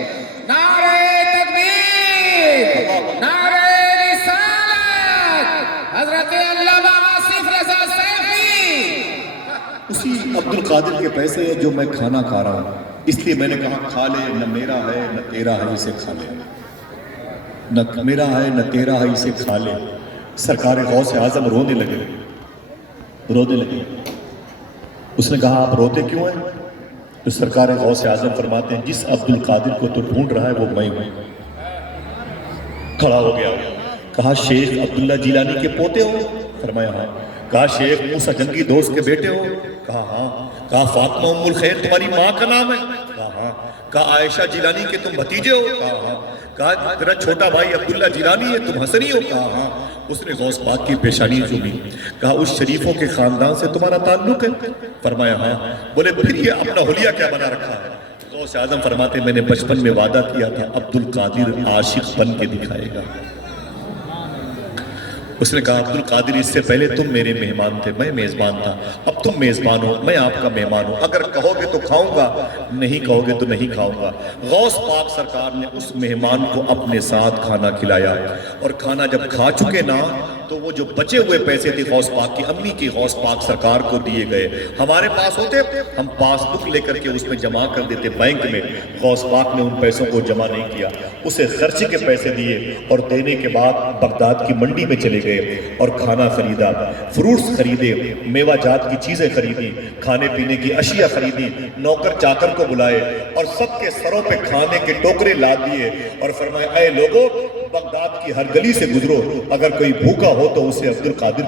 نعرہ تکبیر، نعرہ رسالت، حضرت علامہ آصف رضا سیفی. اسی عبدالقادر کے پیسے ہیں جو میں کھانا کھا رہا ہوں. اس لیے میں نے کہا کھا لے، نہ میرا ہے نہ تیرا ہے، اسے کھا لے. نہ میرا ہے نہ تیرا ہے، اسے کھا لے. سرکار غوث اعظم رونے لگے. اس نے کہا آپ روتے کیوں ہیں؟ تو سرکار غوث اعظم فرماتے ہیں جس عبدالقادر کو تو ڈھونڈ رہا ہے وہ میں ہوں. کھڑا ہو گیا، کہا شیخ عبداللہ جیلانی کے پوتے ہو؟ فرمایا ہاں. کہا شیخ موسیٰ جنگی دوست کے بیٹے ہو؟ کہا ہاں. کہا فاطمہ ام الخیر تمہاری ماں کا نام ہے؟ کہا ہاں. کہا عائشہ جیلانی کے تم بھتیجے ہو؟ کہا ہاں. کہا تیرا چھوٹا بھائی عبداللہ جیلانی ہے، تم حسنی ہو؟ کہا ہاں. اس نے غوث پاک کی پیشانی چومی. کہا اس شریفوں کے خاندان سے تمہارا تعلق ہے؟ فرمایا ہاں. بولے پھر یہ اپنا حلیہ کیا بنا رکھا ہے؟ غوث اعظم فرماتے میں نے بچپن میں وعدہ کیا تھا عبدالقادر عاشق بن کے دکھائے گا. اس نے کہا عبدالقادر اس سے پہلے تم میرے مہمان تھے، میں میزبان تھا، اب تم میزبان ہو، میں آپ کا مہمان ہوں. اگر کہو گے تو کھاؤں گا، نہیں کہو گے تو نہیں کھاؤں گا. غوث پاک سرکار نے اس مہمان کو اپنے ساتھ کھانا کھلایا، اور کھانا جب کھا چکے نا تو وہ جو بچے ہوئے پیسے تھے غوث پاک کی امی کی غوث پاک سرکار کو دیے گئے، ہمارے پاس ہوتے ہم پاس بک لے کر کے اس میں جمع کر دیتے بینک میں۔ غوث پاک نے ان پیسوں کو جمع نہیں کیا، اسے خرچے کے پیسے دیے اور دینے کے بعد بغداد کی منڈی میں چلے گئے اور کھانا خریدا، فروٹس خریدے، میوہ جات کی چیزیں خریدی، کھانے پینے کی اشیاء خریدی، نوکر چاکر کو بلائے اور سب کے سروں پہ کھانے کے ٹوکرے لاد دیے اور فرمایا اے لوگو بغداد کی ہر گلی سے گزرو، اگر کوئی بھوکا ہو تو اسے عبد القادر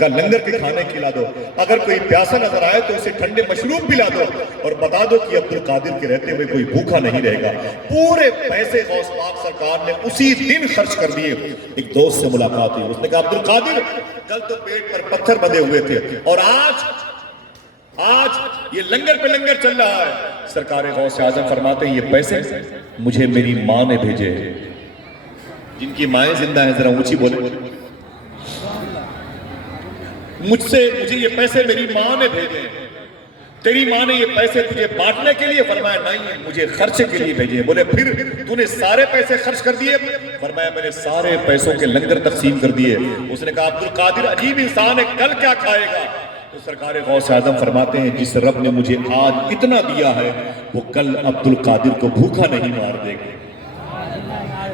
کا لنگر کے کھانے کھلا دو، اگر کوئی پیاسا نظر آئے تو اسے ٹھنڈے مشروب پلا دو اور بتا دو کہ عبد القادر کے رہتے ہوئے کوئی بھوکا نہیں رہے گا۔ پورے پیسے غوث پاک سرکار نے اسی دن خرچ کر دیے۔ ایک دوست سے ملاقات ہوئی، اس نے کہا عبد القادر کل تو پیٹ پر پتھر بندھے ہوئے تھے اور آج یہ لنگر پہ لنگر چل رہا ہے۔ سرکار غوث اعظم فرماتے ہیں یہ پیسے مجھے میری ماں نے بھیجے، جن کی مائیں زندہ ہیں ذرا اونچی بولے، مجھے یہ پیسے میری ماں نے بھیجے۔ تیری ماں نے یہ پیسے تجھے بانٹنے کے لیے؟ فرمایا نہیں، مجھے خرچے کے لیے بھیجے۔ بولے پھر تو نے سارے پیسے خرچ کر دیے؟ فرمایا میں نے سارے پیسوں کے لنگر تقسیم کر دیے۔ اس نے کہا عبد القادر عجیب انسان ہے، کل کیا کھائے گا؟ تو سرکار غوث اعظم فرماتے ہیں جس رب نے مجھے آج اتنا دیا ہے وہ کل عبد القادر کو بھوکا نہیں مار دے گا۔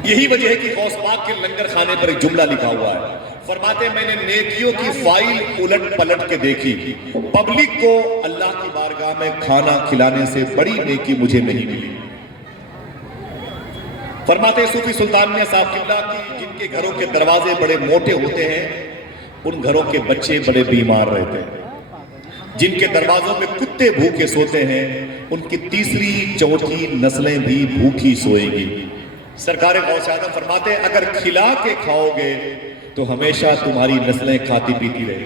یہی وجہ ہے کہ غوث پاک کے لنگر خانے پر ایک جملہ لکھا ہوا ہے، فرماتے ہیں میں نے نیکیوں کی فائل الٹ پلٹ کے دیکھی، پبلک کو اللہ کی بارگاہ میں کھانا کھلانے سے بڑی نیکی مجھے نہیں ملی۔ فرماتے ہیں صوفی سلطان میاں صاحب قبلہ کی جن کے گھروں کے دروازے بڑے موٹے ہوتے ہیں ان گھروں کے بچے بڑے بیمار رہتے ہیں، جن کے دروازوں میں کتے بھوکے سوتے ہیں ان کی تیسری چوتھی نسلیں بھی بھوکی سوئے گی۔ سرکار غوث اعظم فرماتے ہیں اگر کھلا کے کھاؤ گے تو ہمیشہ تمہاری نسلیں کھاتی پیتی رہے گی،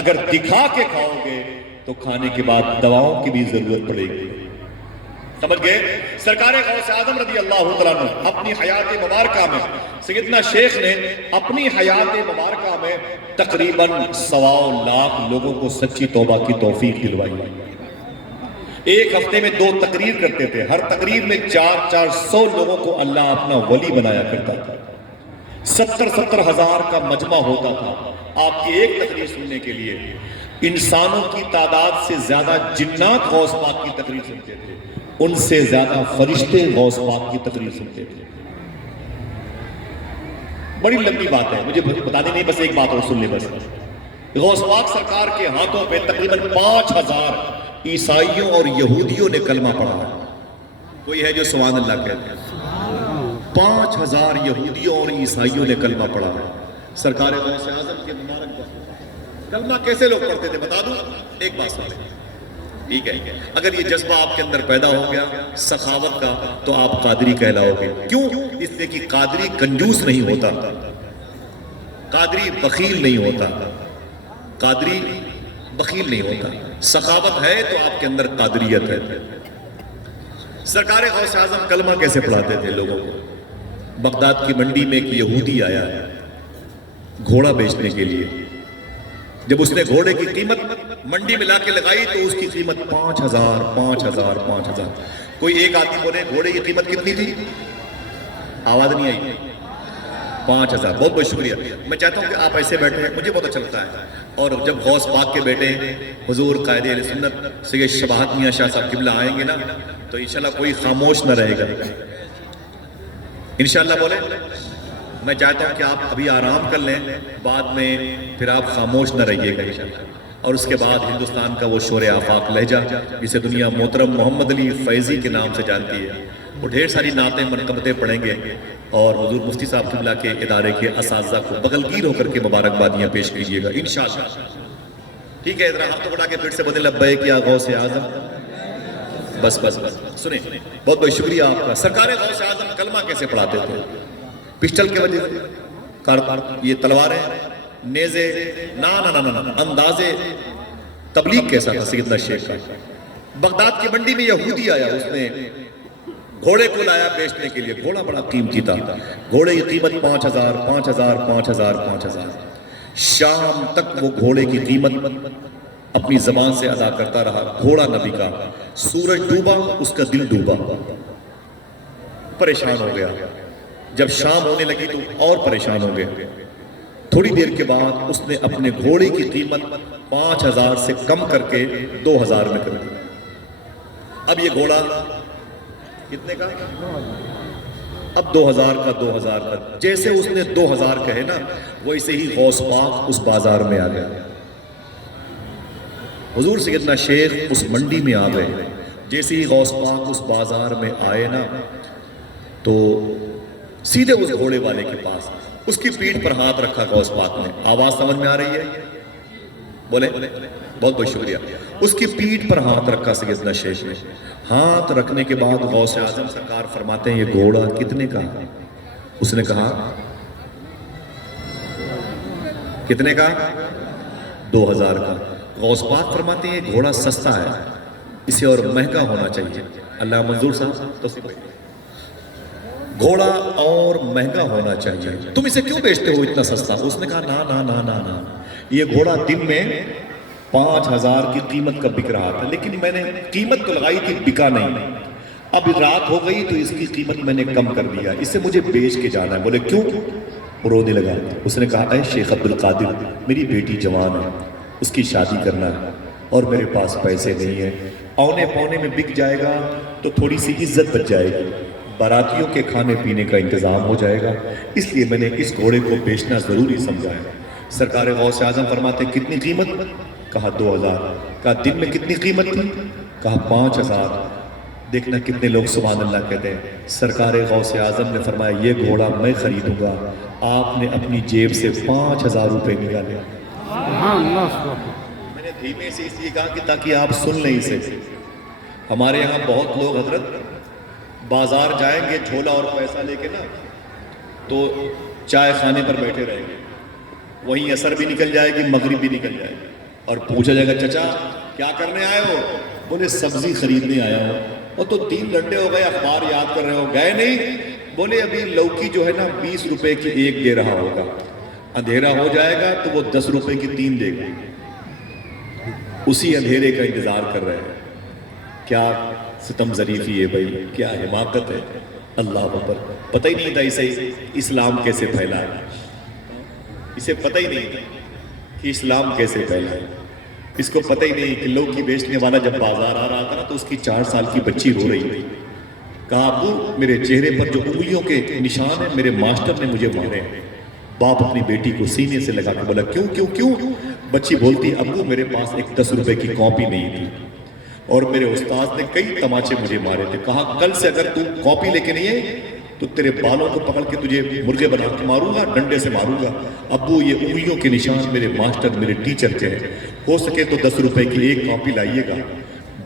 اگر دکھا کے کھاؤ گے تو کھانے کے بعد دواؤں کی بھی ضرورت پڑے گی۔ سمجھ گئے؟ سرکار غوث اعظم رضی اللہ تعالیٰ عنہ اپنی حیات مبارکہ میں، سیدنا شیخ نے اپنی حیات مبارکہ میں تقریباً 1.25 لاکھ لوگوں کو سچی توبہ کی توفیق دلوائی۔ ایک ہفتے میں 2 تقریر کرتے تھے، ہر تقریر میں 400 لوگوں کو اللہ اپنا ولی بنایا کرتا تھا، 70 ہزار کا مجمع ہوتا تھا آپ کی ایک تقریر سننے کے لیے۔ انسانوں کی تعداد سے زیادہ جنات غوث پاک کی تقریر سنتے تھے، ان سے زیادہ فرشتے غوث پاک کی تقریر سنتے تھے۔ بڑی لمبی بات ہے، مجھے بتانی نہیں، بس ایک بات اور سن لے بس۔ غوث پاک سرکار کے ہاتھوں پہ تقریباً 5000 عیسائیوں اور یہودیوں نے کلمہ پڑھا ہے۔ کوئی ہے جو سبحان اللہ کہتے ہیں؟ 5000 یہودیوں اور عیسائیوں نے کلمہ پڑھا ہے۔ سرکار غوث اعظم کے مبارک کلمہ کیسے لوگ پڑھتے تھے بتا دوں؟ ایک بات سمجھیں، ٹھیک ہے؟ اگر یہ جذبہ آپ کے اندر پیدا ہو گیا سخاوت کا تو آپ قادری کہلاؤ گے۔ کیوں؟ اس لیے کہ قادری کنجوس نہیں ہوتا، قادری بخیل نہیں ہوتا، قادری بخیل نہیں ہوتا، سخاوت ہے تو آپ کے اندر قادریت ہے۔ سرکار غوث اعظم کلمہ کیسے پڑھاتے تھے لوگوں کو؟ بغداد کی منڈی میں ایک یہودی آیا گھوڑا بیچنے کے لیے، جب اس نے گھوڑے کی قیمت منڈی میں لا کے لگائی تو اس کی قیمت 5000۔ کوئی ایک آدمی بولے گھوڑے کی قیمت کتنی تھی؟ آواز نہیں آئی۔ 5000۔ بہت بہت شکریہ۔ میں چاہتا ہوں کہ آپ ایسے بیٹھے ہیں، مجھے بہت اچھا لگتا ہے۔ اور جب غوث پاک کے بیٹے حضور قائد اہل سنت سید شباہت میاں شاہ صاحب قبلہ آئیں گے نا تو انشاءاللہ کوئی خاموش نہ رہے گا، انشاءاللہ بولے۔ میں چاہتا ہوں کہ آپ ابھی آرام کر لیں، بعد میں پھر آپ خاموش نہ رہیے گا انشاءاللہ۔ اور اس کے بعد ہندوستان کا وہ شور آفاق لہجہ جسے دنیا محترم محمد علی فیضی کے نام سے جانتی ہے، وہ ڈھیر ساری نعتیں منقبتیں پڑھیں گے اور حضور مفتی صاحب قبلہ کے ادارے کے اساتذہ کو بغلگیر ہو کر کے مبارکبادیاں پیش کیجیے گا انشاءاللہ۔ ٹھیک ہے؟ ادھر ہاتھ اٹھا کے پھر سے بولیں لبیک یا غوث اعظم۔ بس سنیں، بہت بہت شکریہ آپ کا۔ سرکار غوث اعظم کلمہ کیسے پڑھاتے تھے؟ پسٹل کے وجہ سے، یہ تلواریں، نیزے، نا انداز تبلیغ کیسا تھا سیدنا شیخ کا؟ بغداد کی منڈی میں یہودی آیا، اس نے گھوڑے کو لایا بیچنے کے لیے، گھوڑا بڑا قیمتی تھا، گھوڑے کی قیمت 5000۔ شام تک وہ گھوڑے کی قیمت اپنی زبان سے ادا کرتا رہا، گھوڑا نہ بکا۔ سورج ڈوبا، اس کا دل ڈوبا، پریشان ہو گیا۔ جب شام ہونے لگی تو اور پریشان ہو گئے، تھوڑی دیر کے بعد اس نے اپنے گھوڑے کی قیمت 5000 سے کم کر کے 2000 میں کر دی. اب یہ گھوڑا کتنے کا؟ اب 2000 کا 2000 کا. جیسے اس نے 2000 کہے نا ویسے ہی غوث پاک اس بازار میں آ گیا. حضور سیدنا شیخ اس منڈی میں آ گئے. جیسے ہی غوث پاک اس بازار میں آئے نا تو سیدھے اس گھوڑے والے کے پاس اس کی پیٹھ پر ہاتھ رکھا غوث پاک نے. آواز سمجھ میں آ رہی ہے؟ بولے. بہت بہت شکریہ. اس کی پیٹھ پر ہاتھ رکھا سیدنا شیخ نے. ہاتھ رکھنے کے بعد غوث اعظم سرکار فرماتے ہیں یہ گھوڑا کتنے کا؟ اس نے کہا کتنے کا؟ 2000 کا. غوث پاک فرماتے ہیں یہ گھوڑا سستا ہے, اسے اور مہنگا ہونا چاہیے. اللہ منظور صاحب تو گھوڑا اور مہنگا ہونا چاہیے, تم اسے کیوں بیچتے ہو اتنا سستا؟ اس نے کہا نا نا نا نا نا, یہ گھوڑا دن میں 5000 کی قیمت کا بک رہا تھا, لیکن میں نے قیمت تو لگائی تھی, بکا نہیں. اب رات ہو گئی تو اس کی قیمت میں نے کم کر دیا, اسے مجھے بیچ کے جانا ہے. بولے کیوں؟ رونے لگا. اس نے کہا اے شیخ عبد القادر, میری بیٹی جوان ہے, اس کی شادی کرنا ہے اور میرے پاس پیسے نہیں ہیں. اونے پونے میں بک جائے گا تو تھوڑی سی عزت بچ جائے گی, باراتیوں کے کھانے پینے کا انتظام ہو جائے گا, اس لیے میں نے اس گھوڑے کو بیچنا ضروری سمجھا ہے. سرکار غوث اعظم فرماتے کتنی قیمت؟ کہا 2000. کہا دن میں کتنی قیمت تھی؟ کہا 5000. دیکھنا کتنے لوگ سبحان اللہ کہتے ہیں. سرکار غوث اعظم نے فرمایا یہ گھوڑا میں خریدوں گا. آپ نے اپنی جیب سے 5000 روپے نکالے. میں نے دھیمے سے اس لیے کہا کہ تاکہ آپ سن لیں اسے. ہمارے یہاں بہت لوگ حضرت بازار جائیں گے جھولا اور پیسہ لے کے نا, تو چائے خانے پر بیٹھے رہیں گے, وہیں عصر بھی نکل جائے گی, مغرب بھی نکل جائے گی, اور پوچھا جائے گا چچا کیا کرنے آئے ہو؟ بولے سبزی خریدنے آیا ہوں. اور تو 3 گھنٹے ہو گئے اخبار یاد کر رہے ہو, گئے نہیں؟ بولے ابھی لوکی جو ہے نا 20 روپے کی 1 دے رہا ہوگا, اندھیرا ہو جائے گا تو وہ 10 روپے کی 3 دے گا. اسی اندھیرے کا انتظار کر رہے ہیں. کیا ستم ظریفی ہے بھائی, کیا حماقت ہے. اللہ اکبر. پتہ ہی نہیں تھا اسے اسلام کیسے پھیلا ہے, اسے پتہ ہی نہیں تھا کہ اسلام کیسے پھیلا ہے. اس کو پتہ ہی نہیں کہ لوکی بیچنے والا جب بازار آ رہا تھا نا تو اس کی 4 سال کی بچی رو رہی تھی. کہا ابو میرے چہرے پر جو انگلیوں کے نشان ہیں میرے ماسٹر نے مجھے مارے ہیں. باپ اپنی بیٹی کو سینے سے لگا کے بولا کیوں کیوں کیوں؟ بچی بولتی ابو میرے پاس ایک 10 روپے کی کاپی نہیں تھی اور میرے استاد نے کئی تماچے مجھے مارے تھے. کہا کل سے اگر تو کاپی لے کے نہیں ہے تو تیرے بالوں کو پکڑ کے تجھے مرغے بنا کے ماروں گا, ڈنڈے سے ماروں گا. ابو یہ انگلیوں کے نشان میرے ماسٹر میرے ٹیچر کے ہیں, ہو سکے تو 10 روپے کی ایک کاپی لائیے گا.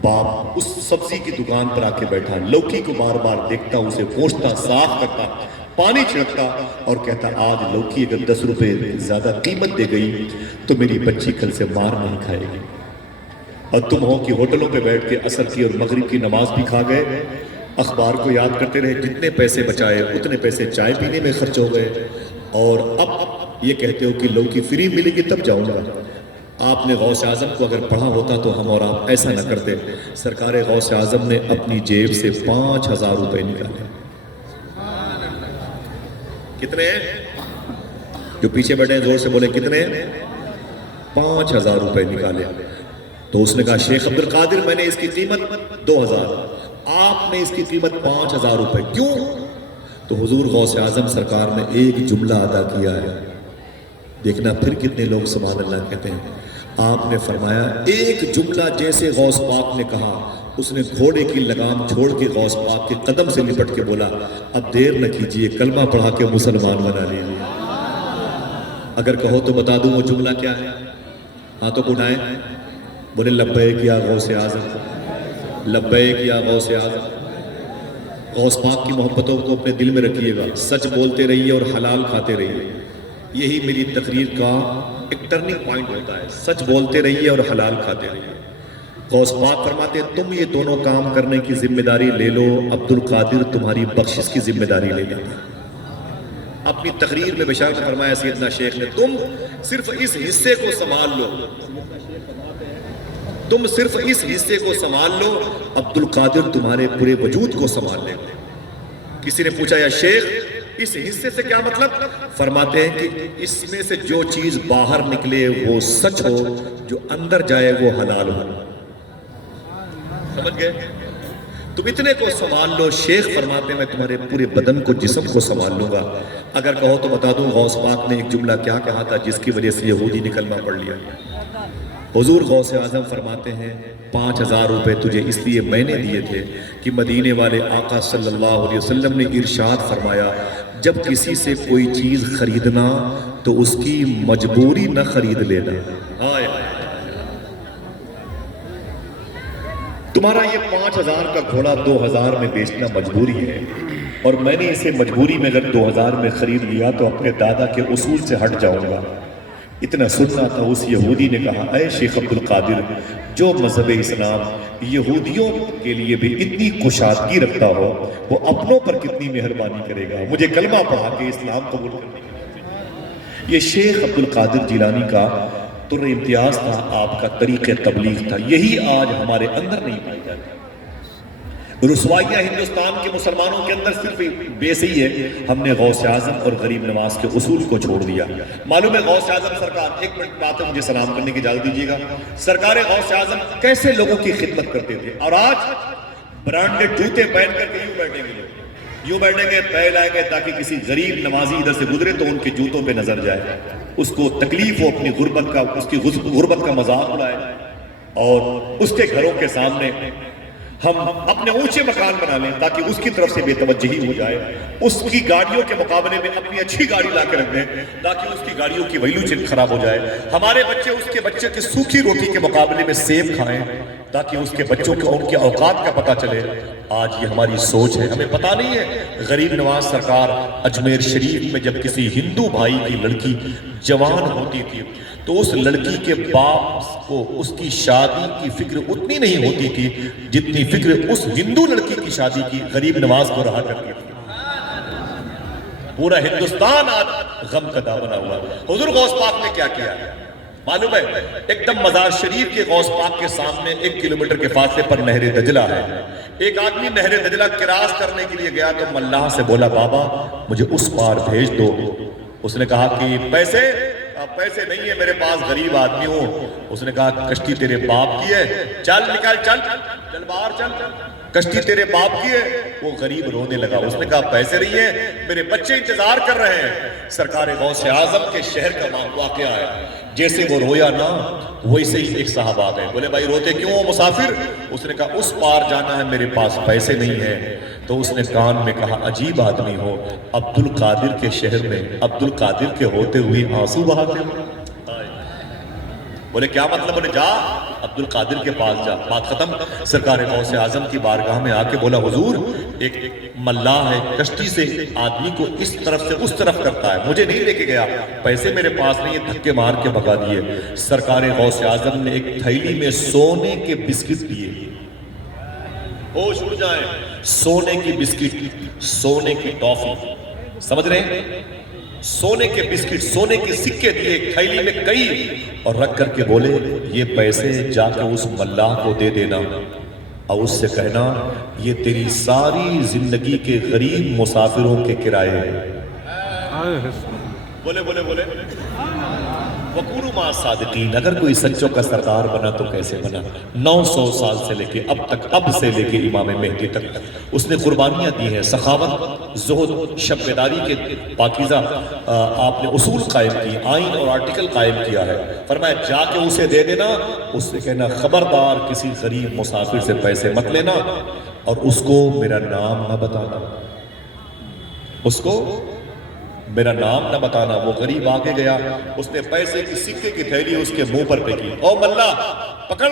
باپ اس سبزی کی دکان پر آ کے بیٹھا, لوکی کو بار بار دیکھتا, اسے پوچھتا, صاف کرتا, پانی چھڑکتا اور کہتا آج لوکی اگر 10 روپے زیادہ قیمت دے گئی تو میری بچی کل سے مار نہیں کھائے گی. اور تم ہو کہ ہوٹلوں پہ بیٹھ کے عصر کی اور مغرب کی نماز بھی کھا گئے, اخبار کو یاد کرتے رہے, جتنے پیسے بچائے اتنے پیسے چائے پینے میں خرچ ہو گئے, اور اب یہ کہتے ہو کہ لوکی فری ملے گی تب جاؤں گا. آپ نے غوث اعظم کو اگر پڑھا ہوتا تو ہم اور آپ ایسا نہ کرتے. سرکار غوث اعظم نے اپنی جیب سے 5000 روپے نکالے. کتنے ہیں؟ جو پیچھے بیٹھے ہیں زور سے بولے کتنے ہیں؟ 5000 روپے نکالے. تو اس نے کہا شیخ عبد القادر میں نے اس کی قیمت 2000, آپ نے اس کی قیمت 5000 روپے, کیوں؟ تو حضور غوث اعظم سرکار نے ایک جملہ ادا کیا ہے. دیکھنا پھر کتنے لوگ سبحان اللہ کہتے ہیں. آپ نے فرمایا ایک جملہ جیسے غوث پاک نے کہا, اس نے گھوڑے کی لگام چھوڑ کے غوث پاک کے قدم سے لپٹ کے بولا اب دیر نہ کیجئے, کلمہ پڑھا کے مسلمان بنا لیجیے. اگر کہو تو بتا دوں وہ جملہ کیا ہے؟ ہاتھوں کو اٹھائیں, بولے لبیک یا غوث اعظم, لبیک یا غوث اعظم. غوث پاک کی محبتوں کو اپنے دل میں رکھیے گا, سچ بولتے رہیے اور حلال کھاتے رہیے. یہی میری تقریر کا ایک ٹرننگ پوائنٹ ہوتا ہے, سچ بولتے رہیے اور حلال کھاتے رہیے. غوث پاک فرماتے تم یہ دونوں کام کرنے کی ذمہ داری لے لو, عبد القادر تمہاری بخشش کی ذمہ داری لے لیتا. اپنی تقریر میں بشارت فرمایا سیدنا شیخ نے تم صرف اس حصے کو سنبھال لو, تم صرف اس حصے کو سنبھال لو, عبد القادر تمہارے پورے وجود کو سنبھال لے. کسی نے پوچھا یا شیخ اس حصے سے کیا مطلب؟ فرماتے ہیں کہ اس میں سے جو چیز باہر نکلے وہ سچ ہو، جو اندر جائے وہ حلال ہو۔ سمجھ گئے؟ تم اتنے کو سنبھال لو۔ شیخ فرماتے ہیں میں تمہارے پورے بدن کو، جسم کو سنبھال لوں گا۔ اگر کہو تو بتا دوں غوث پاک نے ایک جملہ کیا کہا تھا جس کی وجہ سے یہودی نے کلمہ پڑھ لیا۔ حضور غوث اعظم فرماتے ہیں 5000 روپے تجھے اس لیے میں نے دیے تھے کہ مدینے والے آقا صلی اللہ علیہ وسلم نے ارشاد فرمایا جب کسی سے کوئی چیز خریدنا تو اس کی مجبوری نہ خرید لینا۔ تمہارا یہ 5000 کا گھوڑا 2000 میں بیچنا مجبوری ہے، اور میں نے اسے مجبوری میں اگر 2000 میں خرید لیا تو اپنے دادا کے اصول سے ہٹ جاؤں گا۔ اتنا سننا تھا اس یہودی نے کہا اے شیخ عبد القادر، جو مذہب اسلام یہودیوں کے لیے بھی اتنی کشادگی رکھتا ہو وہ اپنوں پر کتنی مہربانی کرے گا مجھے کلمہ پڑھا کے اسلام قبول کرنے کا۔ یہ شیخ عبد القادر جیلانی کا در امتیاز تھا، آپ کا طریق تبلیغ تھا، یہی آج ہمارے اندر نہیں پائی جاتی۔ رسوائیاں ہندوستان کے مسلمانوں کے اندر صرف بے صحیح ہے، ہم نے غوث اعظم اور غریب نواز کے اصول کو چھوڑ دیا۔ معلوم ہے غوث اعظم سرکار، ایک منٹ بات ہے مجھے سلام کرنے کی اجازت دیجیے گا، سرکار غوث اعظم کیسے لوگوں کی خدمت کرتے تھے، اور آج برانڈڈ جوتے پہن کر کے یوں بیٹھیں گے، یوں بیٹھیں گے، پیر لائیں گے تاکہ کسی غریب نمازی ادھر سے گزرے تو ان کے جوتوں پہ نظر جائے، اس کو تکلیف ہو اپنی غربت کا، اس کی غربت کا مذاق اڑائے، اور اس کے گھروں کے سامنے ہم اپنے اونچے مکان بنا لیں تاکہ اس کی طرف سے بے توجہی ہو جائے، اس کی گاڑیوں کے مقابلے میں اپنی اچھی گاڑی لا کے رکھ دیں تاکہ اس کی گاڑیوں کی ویلیو خراب ہو جائے، ہمارے بچے اس کے بچے کی سوکھی روٹی کے مقابلے میں سیب کھائیں تاکہ اس کے بچوں کو ان کے اوقات کا پتہ چلے۔ آج یہ ہماری سوچ ہے، ہمیں پتہ نہیں ہے۔ غریب نواز سرکار اجمیر شریف میں جب کسی ہندو بھائی کی لڑکی جوان ہوتی تھی تو اس لڑکی کے باپ کو اس کی شادی کی فکر اتنی نہیں ہوتی تھی جتنی فکر اس ہندو لڑکی کی شادی کی غریب نواز کو رہا کرتی تھی۔ پورا ہندوستان آج غم کا دامن ہوا۔ حضور غوث پاک نے کیا کیا معلوم ہے؟ ایک دم مزار شریف کے غوث پاک کے سامنے 1 کلومیٹر کے فاصلے پر نہر دجلہ ہے۔ ایک آدمی نہر دجلہ کراس کرنے کے لیے گیا تو ملاح سے بولا بابا مجھے اس پار بھیج دو۔ اس نے کہا کہ پیسے نہیں ہے میرے پاس، غریب آدمی ہوں۔ اس نے کہا کشتی تیرے باپ کی ہے، چل نکل، چل باہر چل، کشتی تیرے باپ کی ہے۔ وہ غریب رونے لگا، اس نے کہا پیسے نہیں ہے، میرے بچے انتظار کر رہے ہیں۔ سرکار غوث اعظم کے شہر کا واقعہ ہے، جیسے وہ رویا نا ویسے ہی ایک صاحب آ گئے، بولے بھائی روتے کیوں ہو مسافر؟ اس نے کہا اس پار جانا ہے، میرے پاس پیسے نہیں ہیں۔ تو اس نے کان میں کہا عجیب آدمی ہو، عبد القادر کے شہر میں عبد القادر کے ہوتے ہوئے آنسو بہاتے ہو۔ بولے کیا مطلب؟ بولے جا عبد القادر کے پاس جا۔ بات ختم۔ سرکار غوث اعظم کی بارگاہ میں آ کے بولا حضور ایک ملاح ہے، کشتی سے آدمی کو اس طرف سے اس طرف کرتا ہے، مجھے نہیں لے کے گیا، پیسے میرے پاس نہیں ہے، دھکے مار کے بھگا دیے۔ سرکار غوث اعظم نے ایک تھیلی میں سونے کے بسکٹ دیے، ہوش اڑ جائیں، سونے کی بسکٹ، سونے کی ٹافی، سمجھ رہے ہیں؟ سونے کے بسکٹ، سونے کے سکے دیے ایک تھیلی میں کئی، اور رکھ کر کے بولے یہ پیسے جا کے اس ملاح کو دے دینا اور اس سے کہنا یہ تیری ساری زندگی کے غریب مسافروں کے کرائے ہیں۔ بولے وَقُولُوا مَعَ الصَّادِقِينَ، اگر کوئی سچوں کا سردار بنا تو کیسے بنا؟ 900 سال سے لے کے اب تک، اب سے لے کے امام مہدی تک اس نے قربانیاں دی ہیں، سخاوت، زہد، شب بیداری کے پاکیزہ آپ نے اصول قائم کی، آئین اور آرٹیکل قائم کیا ہے۔ فرمایا جا کے اسے دے دینا، اس سے کہنا خبردار کسی غریب مسافر سے پیسے مت لینا اور اس کو میرا نام نہ بتانا، اس کو میرا نام نہ بتانا۔ وہ غریب آگے گیا، اس نے پیسے کی سکے کی تھیلی اس کے منہ پر پھینکی، او ملا پکڑ،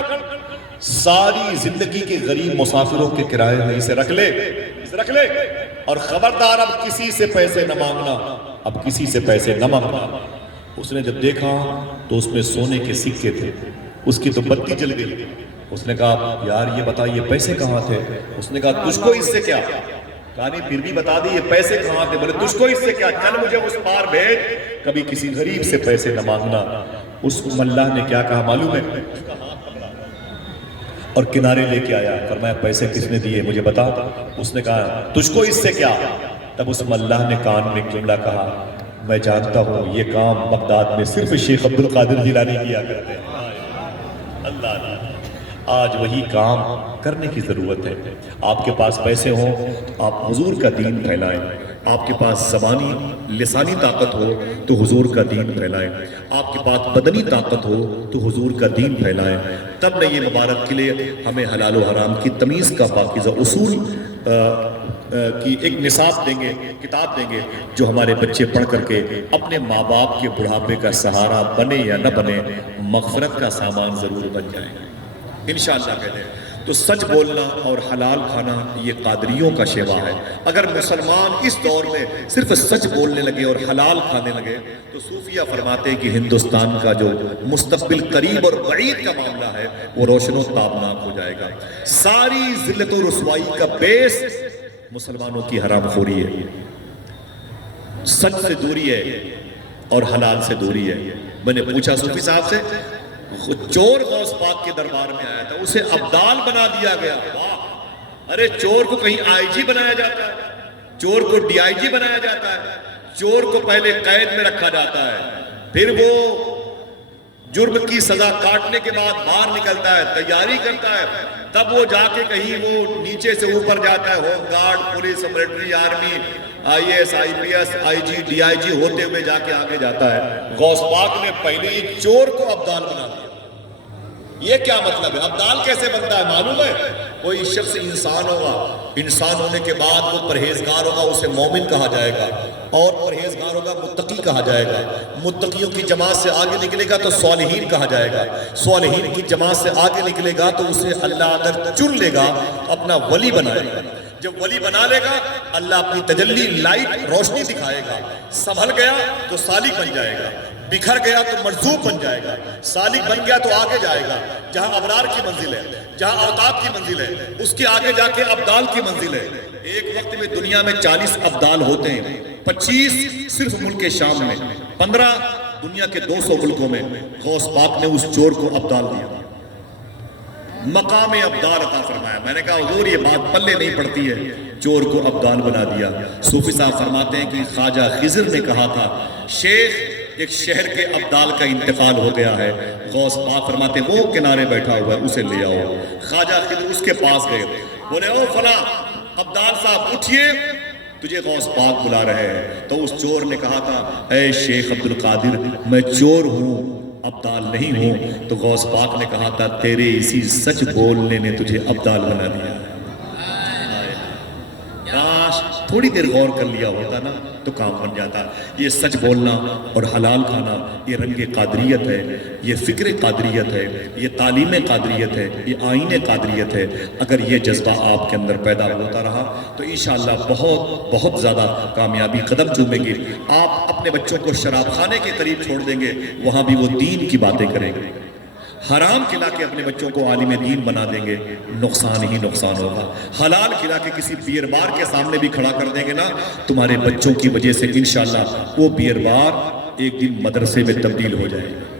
ساری زندگی کے غریب مسافروں کے کرائے میں اسے رکھ لے، اور خبردار اب کسی سے پیسے نہ مانگنا، اب کسی سے پیسے نہ مانگنا۔ اس نے جب دیکھا تو اس میں سونے کے سکے تھے، اس کی تو بتی جل گئی۔ اس نے کہا یار یہ بتا یہ پیسے کہاں تھے؟ اس نے کہا تجھ کو اس سے کیا؟ کہا نہیں پھر بھی بتا دی یہ پیسے کہاں تھے؟ بولے تجھ کو اس سے کیا، چل مجھے اس پار بھیج، کبھی کسی غریب سے پیسے نہ مانگنا۔ اس ملاح نے کیا کہا معلوم ہے؟ اور کنارے لے کے آیا، فرمایا پیسے کس نے دیے مجھے بتا۔ اس نے کہا تجھ کو اس سے کیا؟ تب اس ملاح نے کان میں جملہ کہا میں جانتا ہوں یہ کام بغداد میں صرف شیخ عبد القادر جیلانی کیا کرتے ہیں. اللہ اللہ، آج وہی کام کرنے کی ضرورت ہے. آپ کے پاس پیسے ہوں تو آپ حضور کا دین پھیلائیں. آپ کے پاس زبانی لسانی طاقت ہو تو حضور کا دین پھیلائیں. آپ کے پاس بدنی طاقت ہو تو حضور کا دین پھیلائیں. تب نہ یہ مبارک قلعے ہمیں حلال و حرام کی تمیز کا پاکیزہ اصول کی ایک نصاب دیں گے، کتاب دیں گے، جو ہمارے بچے پڑھ کر کے اپنے ماں باپ کے بڑھاپے کا سہارا بنے یا نہ بنے، مغفرت کا سامان ضرور بن جائیں انشاءاللہ. کہتے ہیں تو سچ بولنا اور حلال کھانا یہ قادریوں کا شیوا ہے. اگر مسلمان اس دور میں صرف سچ بولنے لگے اور حلال کھانے لگے تو صوفیہ فرماتے ہیں کہ ہندوستان کا جو مستقبل قریب اور بعید کا معاملہ ہے وہ روشن و تابناک ہو جائے گا. ساری ذلت و رسوائی کا بیس مسلمانوں کی حرام خوری ہے، سچ سے دوری ہے اور حلال سے دوری ہے. میں نے پوچھا صوفی صاحب سے، چور غوث پاک کے دربار میں آیا تھا، اسے ابدال بنا دیا گیا. ارے چور کو کہیں آئی جی بنایا جاتا ہے، چور کو ڈی آئی جی بنایا جاتا ہے، چور کو پہلے قید میں رکھا جاتا ہے، پھر وہ جرم کی سزا کاٹنے کے بعد باہر نکلتا ہے، تیاری کرتا ہے، تب وہ جا کے کہیں وہ نیچے سے اوپر جاتا ہے، home guard, police, military, army, I S, I P S, I G, D I G ہوتے ہوئے جا کے آگے جاتا ہے. غوث پاک نے پہلے ایک چور کو ابدال بنا دیا. یہ کیا مطلب ہے؟ ابدال کیسے بنتا ہے معلوم ہے؟ کوئی شخص انسان ہوگا، انسان ہونے کے بعد وہ پرہیزگار ہوگا، اسے مومن کہا جائے گا، اور پرہیزگار ہوگا متقی کہا جائے گا. متقیوں کی جماعت سے آگے نکلے گا تو صالحین کہا جائے گا. صالحین کی جماعت سے آگے نکلے گا تو اسے اللہ اگر چن لے گا اپنا ولی بنائے گا. جب ولی بنا لے گا اللہ اپنی تجلی، لائٹ، روشنی دکھائے گا. سنبھل گیا تو سالک بن جائے گا، بکھر گیا تو مرزوق بن جائے گا. سالک بن گیا تو آگے جائے گا، جہاں ابرار کی منزل ہے، جہاں اوتاد کی منزل ہے، اس کے آگے جا کے ابدال کی منزل ہے. ایک وقت میں دنیا میں 40 ابدال ہوتے ہیں، 25 صرف ملک شام میں، 15 دنیا کے 200 ملکوں میں. غوث پاک نے اس چور کو ابدال دیا، مقام ابدال عطا فرمایا. میں نے کہا حضور یہ بات پلے نہیں پڑتی ہے، چور کو ابدال بنا دیا. صوفی صاحب فرماتے ہیں کہ خواجہ خضر نے کہا تھا شیخ ایک شہر کے ابدال کا انتقال ہو گیا ہے. غوث پاک فرماتے ہیں وہ کنارے بیٹھا ہوا ہے، اسے لے آؤ. خواجہ خضر اس کے پاس گئے، بولے او فلاں ابدال صاحب اٹھئے، تجھے غوث پاک بلا رہے ہیں. تو اس چور نے کہا تھا اے شیخ عبد القادر میں چور ہوں، ابدال نہیں ہوں. تو غوث پاک نے کہا تھا تیرے اسی سچ بولنے نے تجھے ابدال بنا دیا. کاش تھوڑی دیر غور کر لیا ہوتا نا تو کام بن جاتا. یہ سچ بولنا اور حلال کھانا یہ رنگ قادریت ہے، یہ فکر قادریت ہے، یہ تعلیم قادریت ہے، یہ آئین قادریت ہے. اگر یہ جذبہ آپ کے اندر پیدا ہوتا رہا تو انشاءاللہ بہت بہت زیادہ کامیابی قدم چومیں گے. آپ اپنے بچوں کو شراب خانے کے قریب چھوڑ دیں گے، وہاں بھی وہ دین کی باتیں کریں گے. حرام کھلا کے اپنے بچوں کو عالم دین بنا دیں گے، نقصان ہی نقصان ہوگا. حلال کھلا کے کسی بیئر بار کے سامنے بھی کھڑا کر دیں گے نا، تمہارے بچوں کی وجہ سے انشاءاللہ وہ بیئر بار ایک دن مدرسے میں تبدیل ہو جائے گا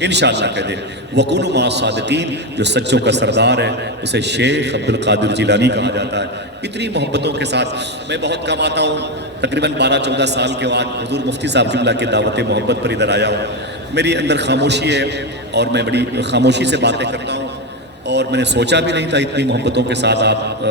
انشاءاللہ. کہہ دیں وَقُونُوا مَعَ الصَّادِقِينَ، جو سچوں کا سردار ہے اسے شیخ عبد القادر جیلانی کہا جاتا ہے. اتنی محبتوں کے ساتھ میں بہت کم آتا ہوں، تقریباً 12-14 سال کے بعد حضور مفتی صاحب جملہ کی دعوت محبت پر ادھر آیا ہوں. میری اندر خاموشی ہے اور میں بڑی خاموشی سے باتیں کرتا ہوں، اور میں نے سوچا بھی نہیں تھا اتنی محبتوں کے ساتھ آپ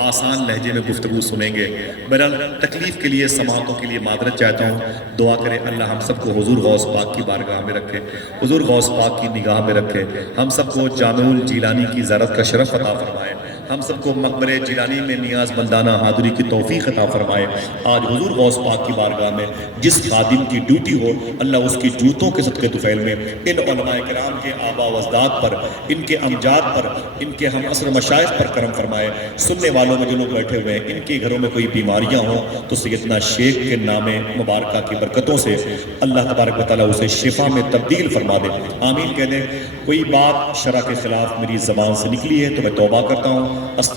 آسان لہجے میں گفتگو سنیں گے. بہرحال تکلیف کے لیے، سماعتوں کے لیے معذرت چاہتا ہوں. دعا کریں اللہ ہم سب کو حضور غوث پاک کی بارگاہ میں رکھے، حضور غوث پاک کی نگاہ میں رکھے. ہم سب کو جامع الجیلانی کی زیارت کا شرف عطا فرمائے. ہم سب کو مقبرِ جیلانی میں نیاز مندانہ حاضری کی توفیق عطا فرمائے. آج حضور غوث پاک کی بارگاہ میں جس خادم کی ڈیوٹی ہو اللہ اس کی جوتوں کے صدقے طفیل میں ان علماء کرام کے آبا و اجداد پر، ان کے امجاد پر، ان کے ہم عصر مشائخ پر کرم فرمائے. سننے والوں میں جو لوگ بیٹھے ہوئے ہیں ان کے گھروں میں کوئی بیماریاں ہوں تو سیدنا شیخ کے نام مبارکہ کی برکتوں سے اللہ تبارک و تعالیٰ اسے شفا میں تبدیل فرما دے. آمین کہہ دیں. کوئی بات شرع کے خلاف میری زبان سے نکلی ہے تو میں توبہ کرتا ہوں.